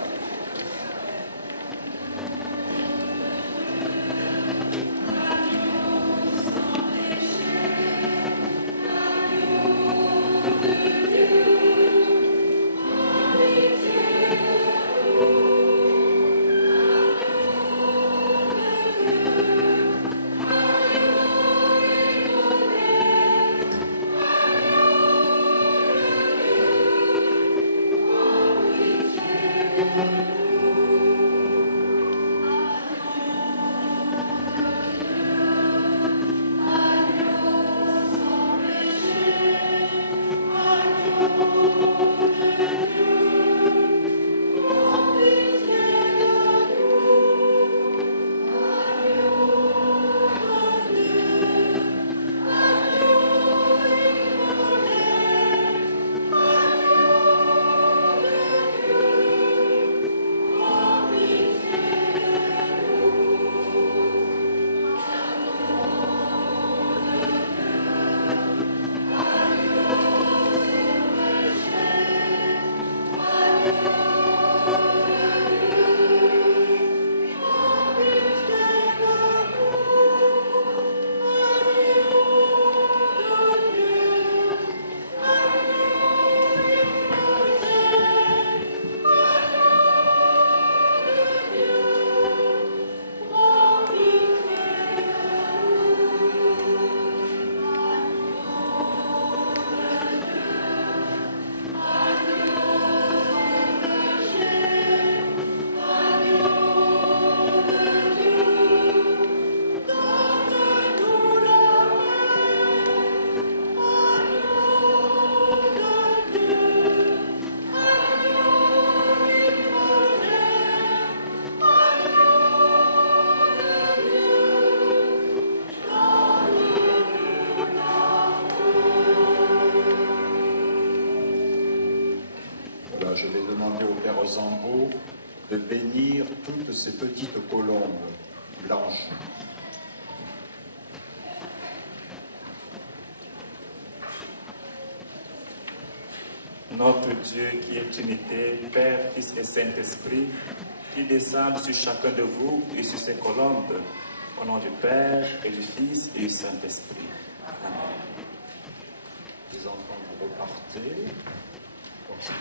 Je vais demander au Père Zambo de bénir toutes ces petites colombes blanches. Notre Dieu qui est unité, Père, Fils et Saint-Esprit, qui descend sur chacun de vous et sur ces colombes, au nom du Père et du Fils et du Saint-Esprit. Amen. Les enfants, vous repartez. Comme ça.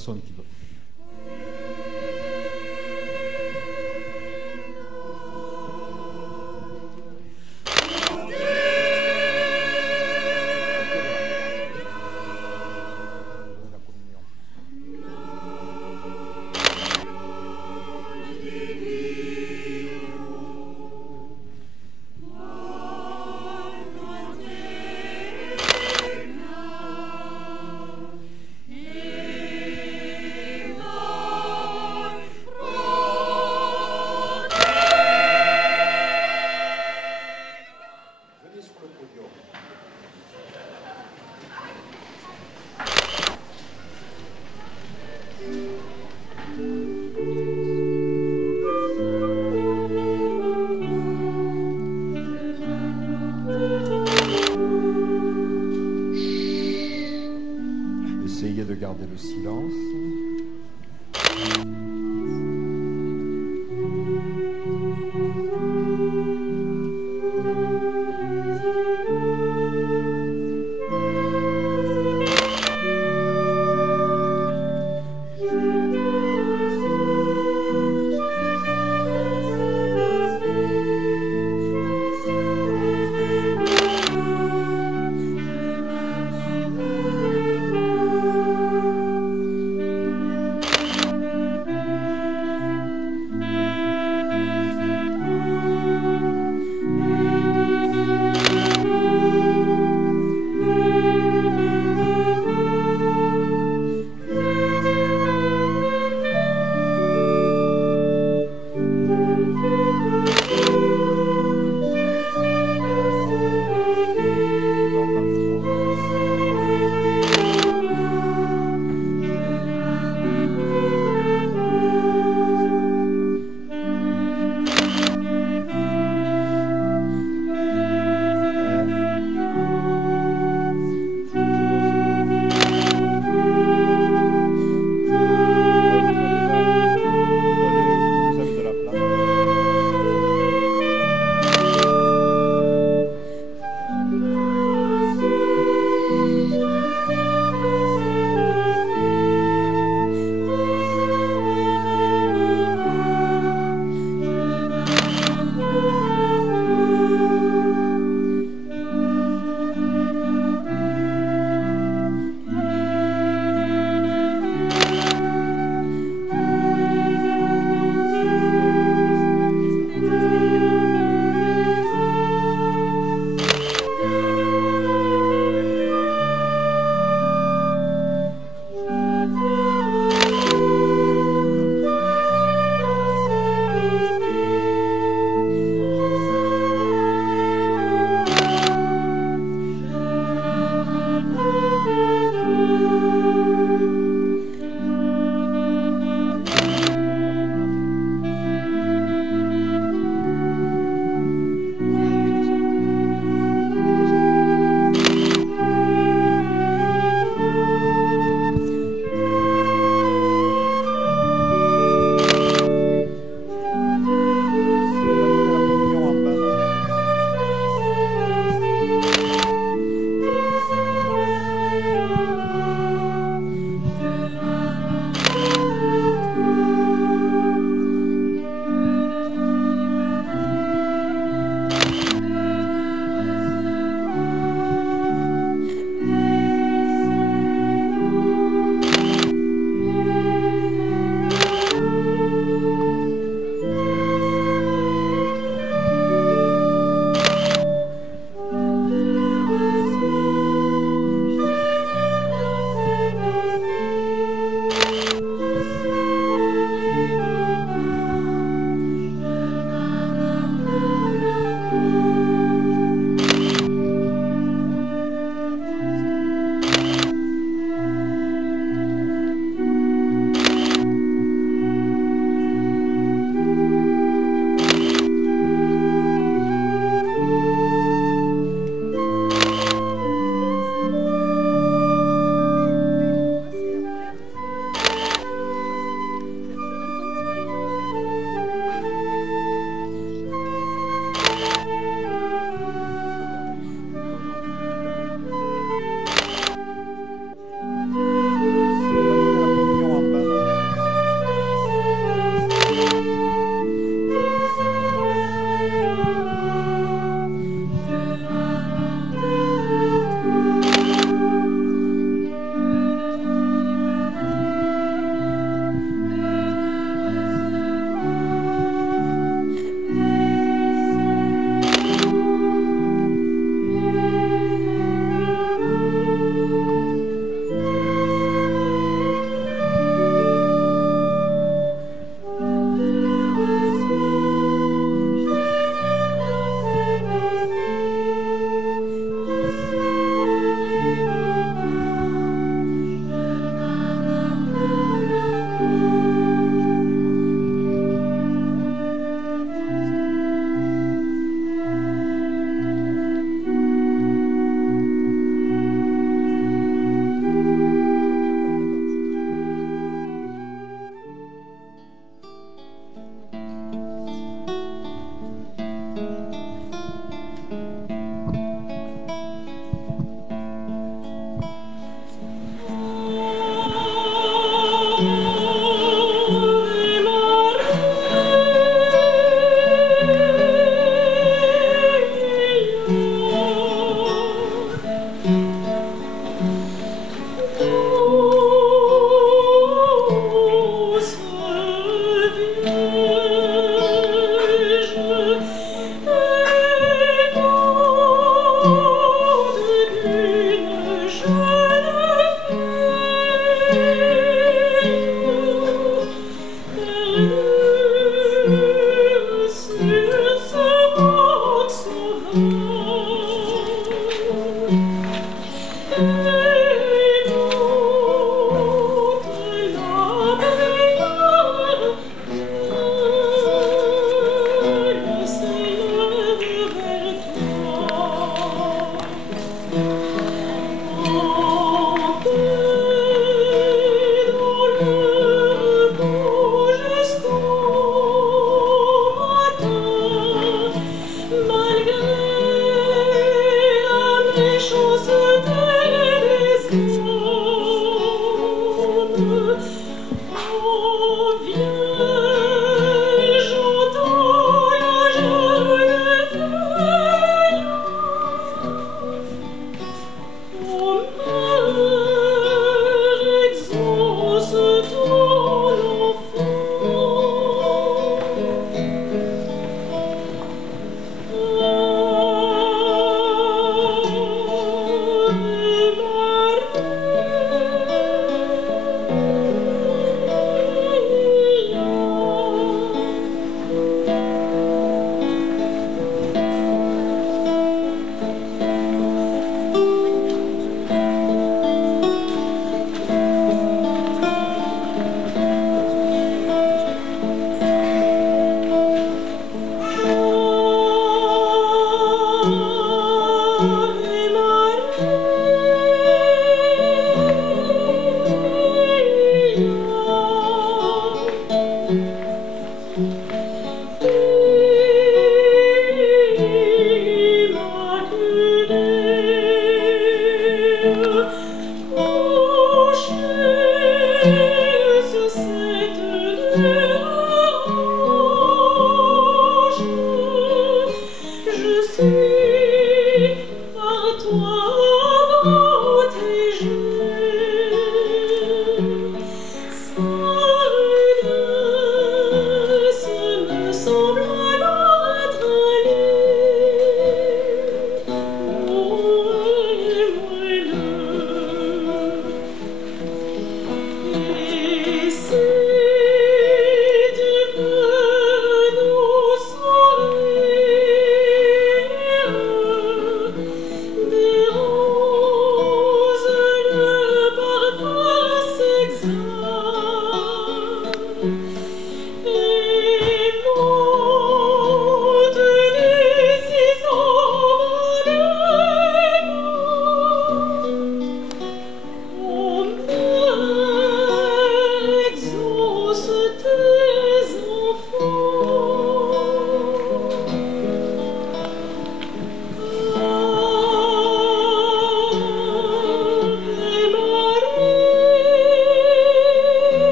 personne qui doit. Essayez de garder le silence.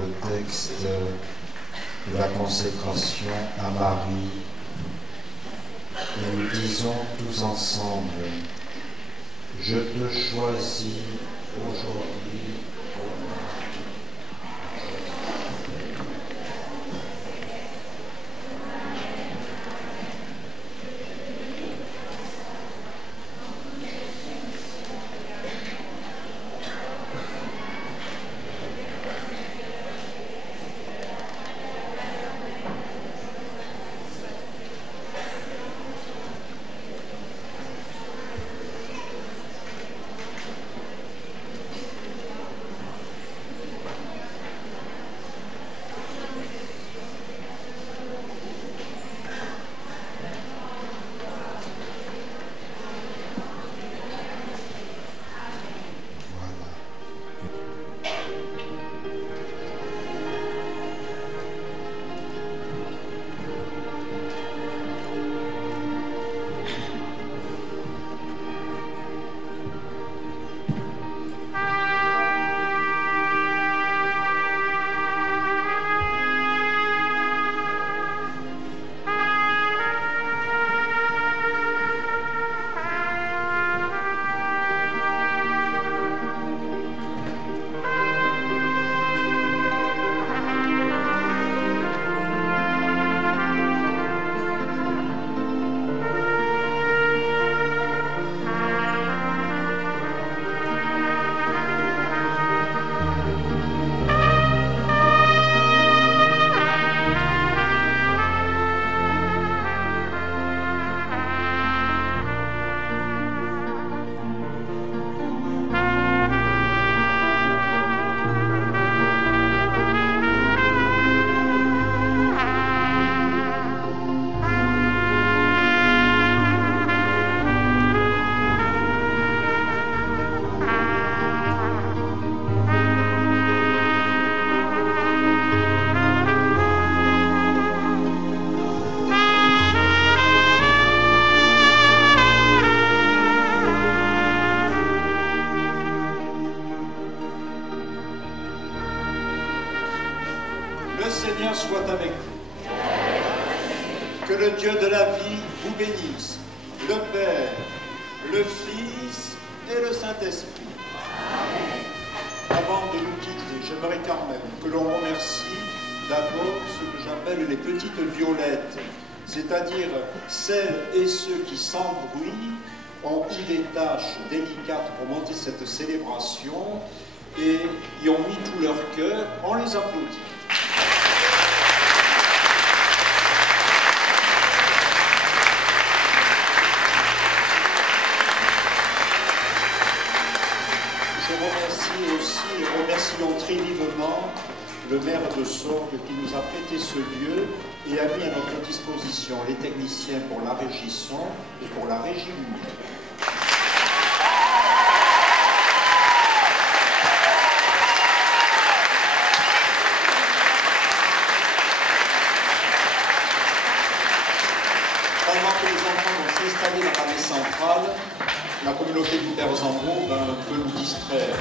le texte de la consécration à Marie et nous disons tous ensemble: je te choisis aujourd'hui. Seigneur soit avec vous. Que le Dieu de la vie vous bénisse, le Père, le Fils et le Saint-Esprit. Avant de nous quitter, j'aimerais quand même que l'on remercie d'abord ce que j'appelle les petites violettes, c'est-à-dire celles et ceux qui, sans bruit, ont eu des tâches délicates pour monter cette célébration et y ont mis tout leur cœur. On les applaudit. Je remercie aussi et remercions très vivement le maire de Sorgues qui nous a prêté ce lieu et a mis à notre disposition les techniciens pour la régie son et pour la régie lumière. Pendant que les enfants vont s'installer dans l'allée centrale, la communauté du Père Zambo peut nous distraire.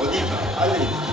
On y va, allez.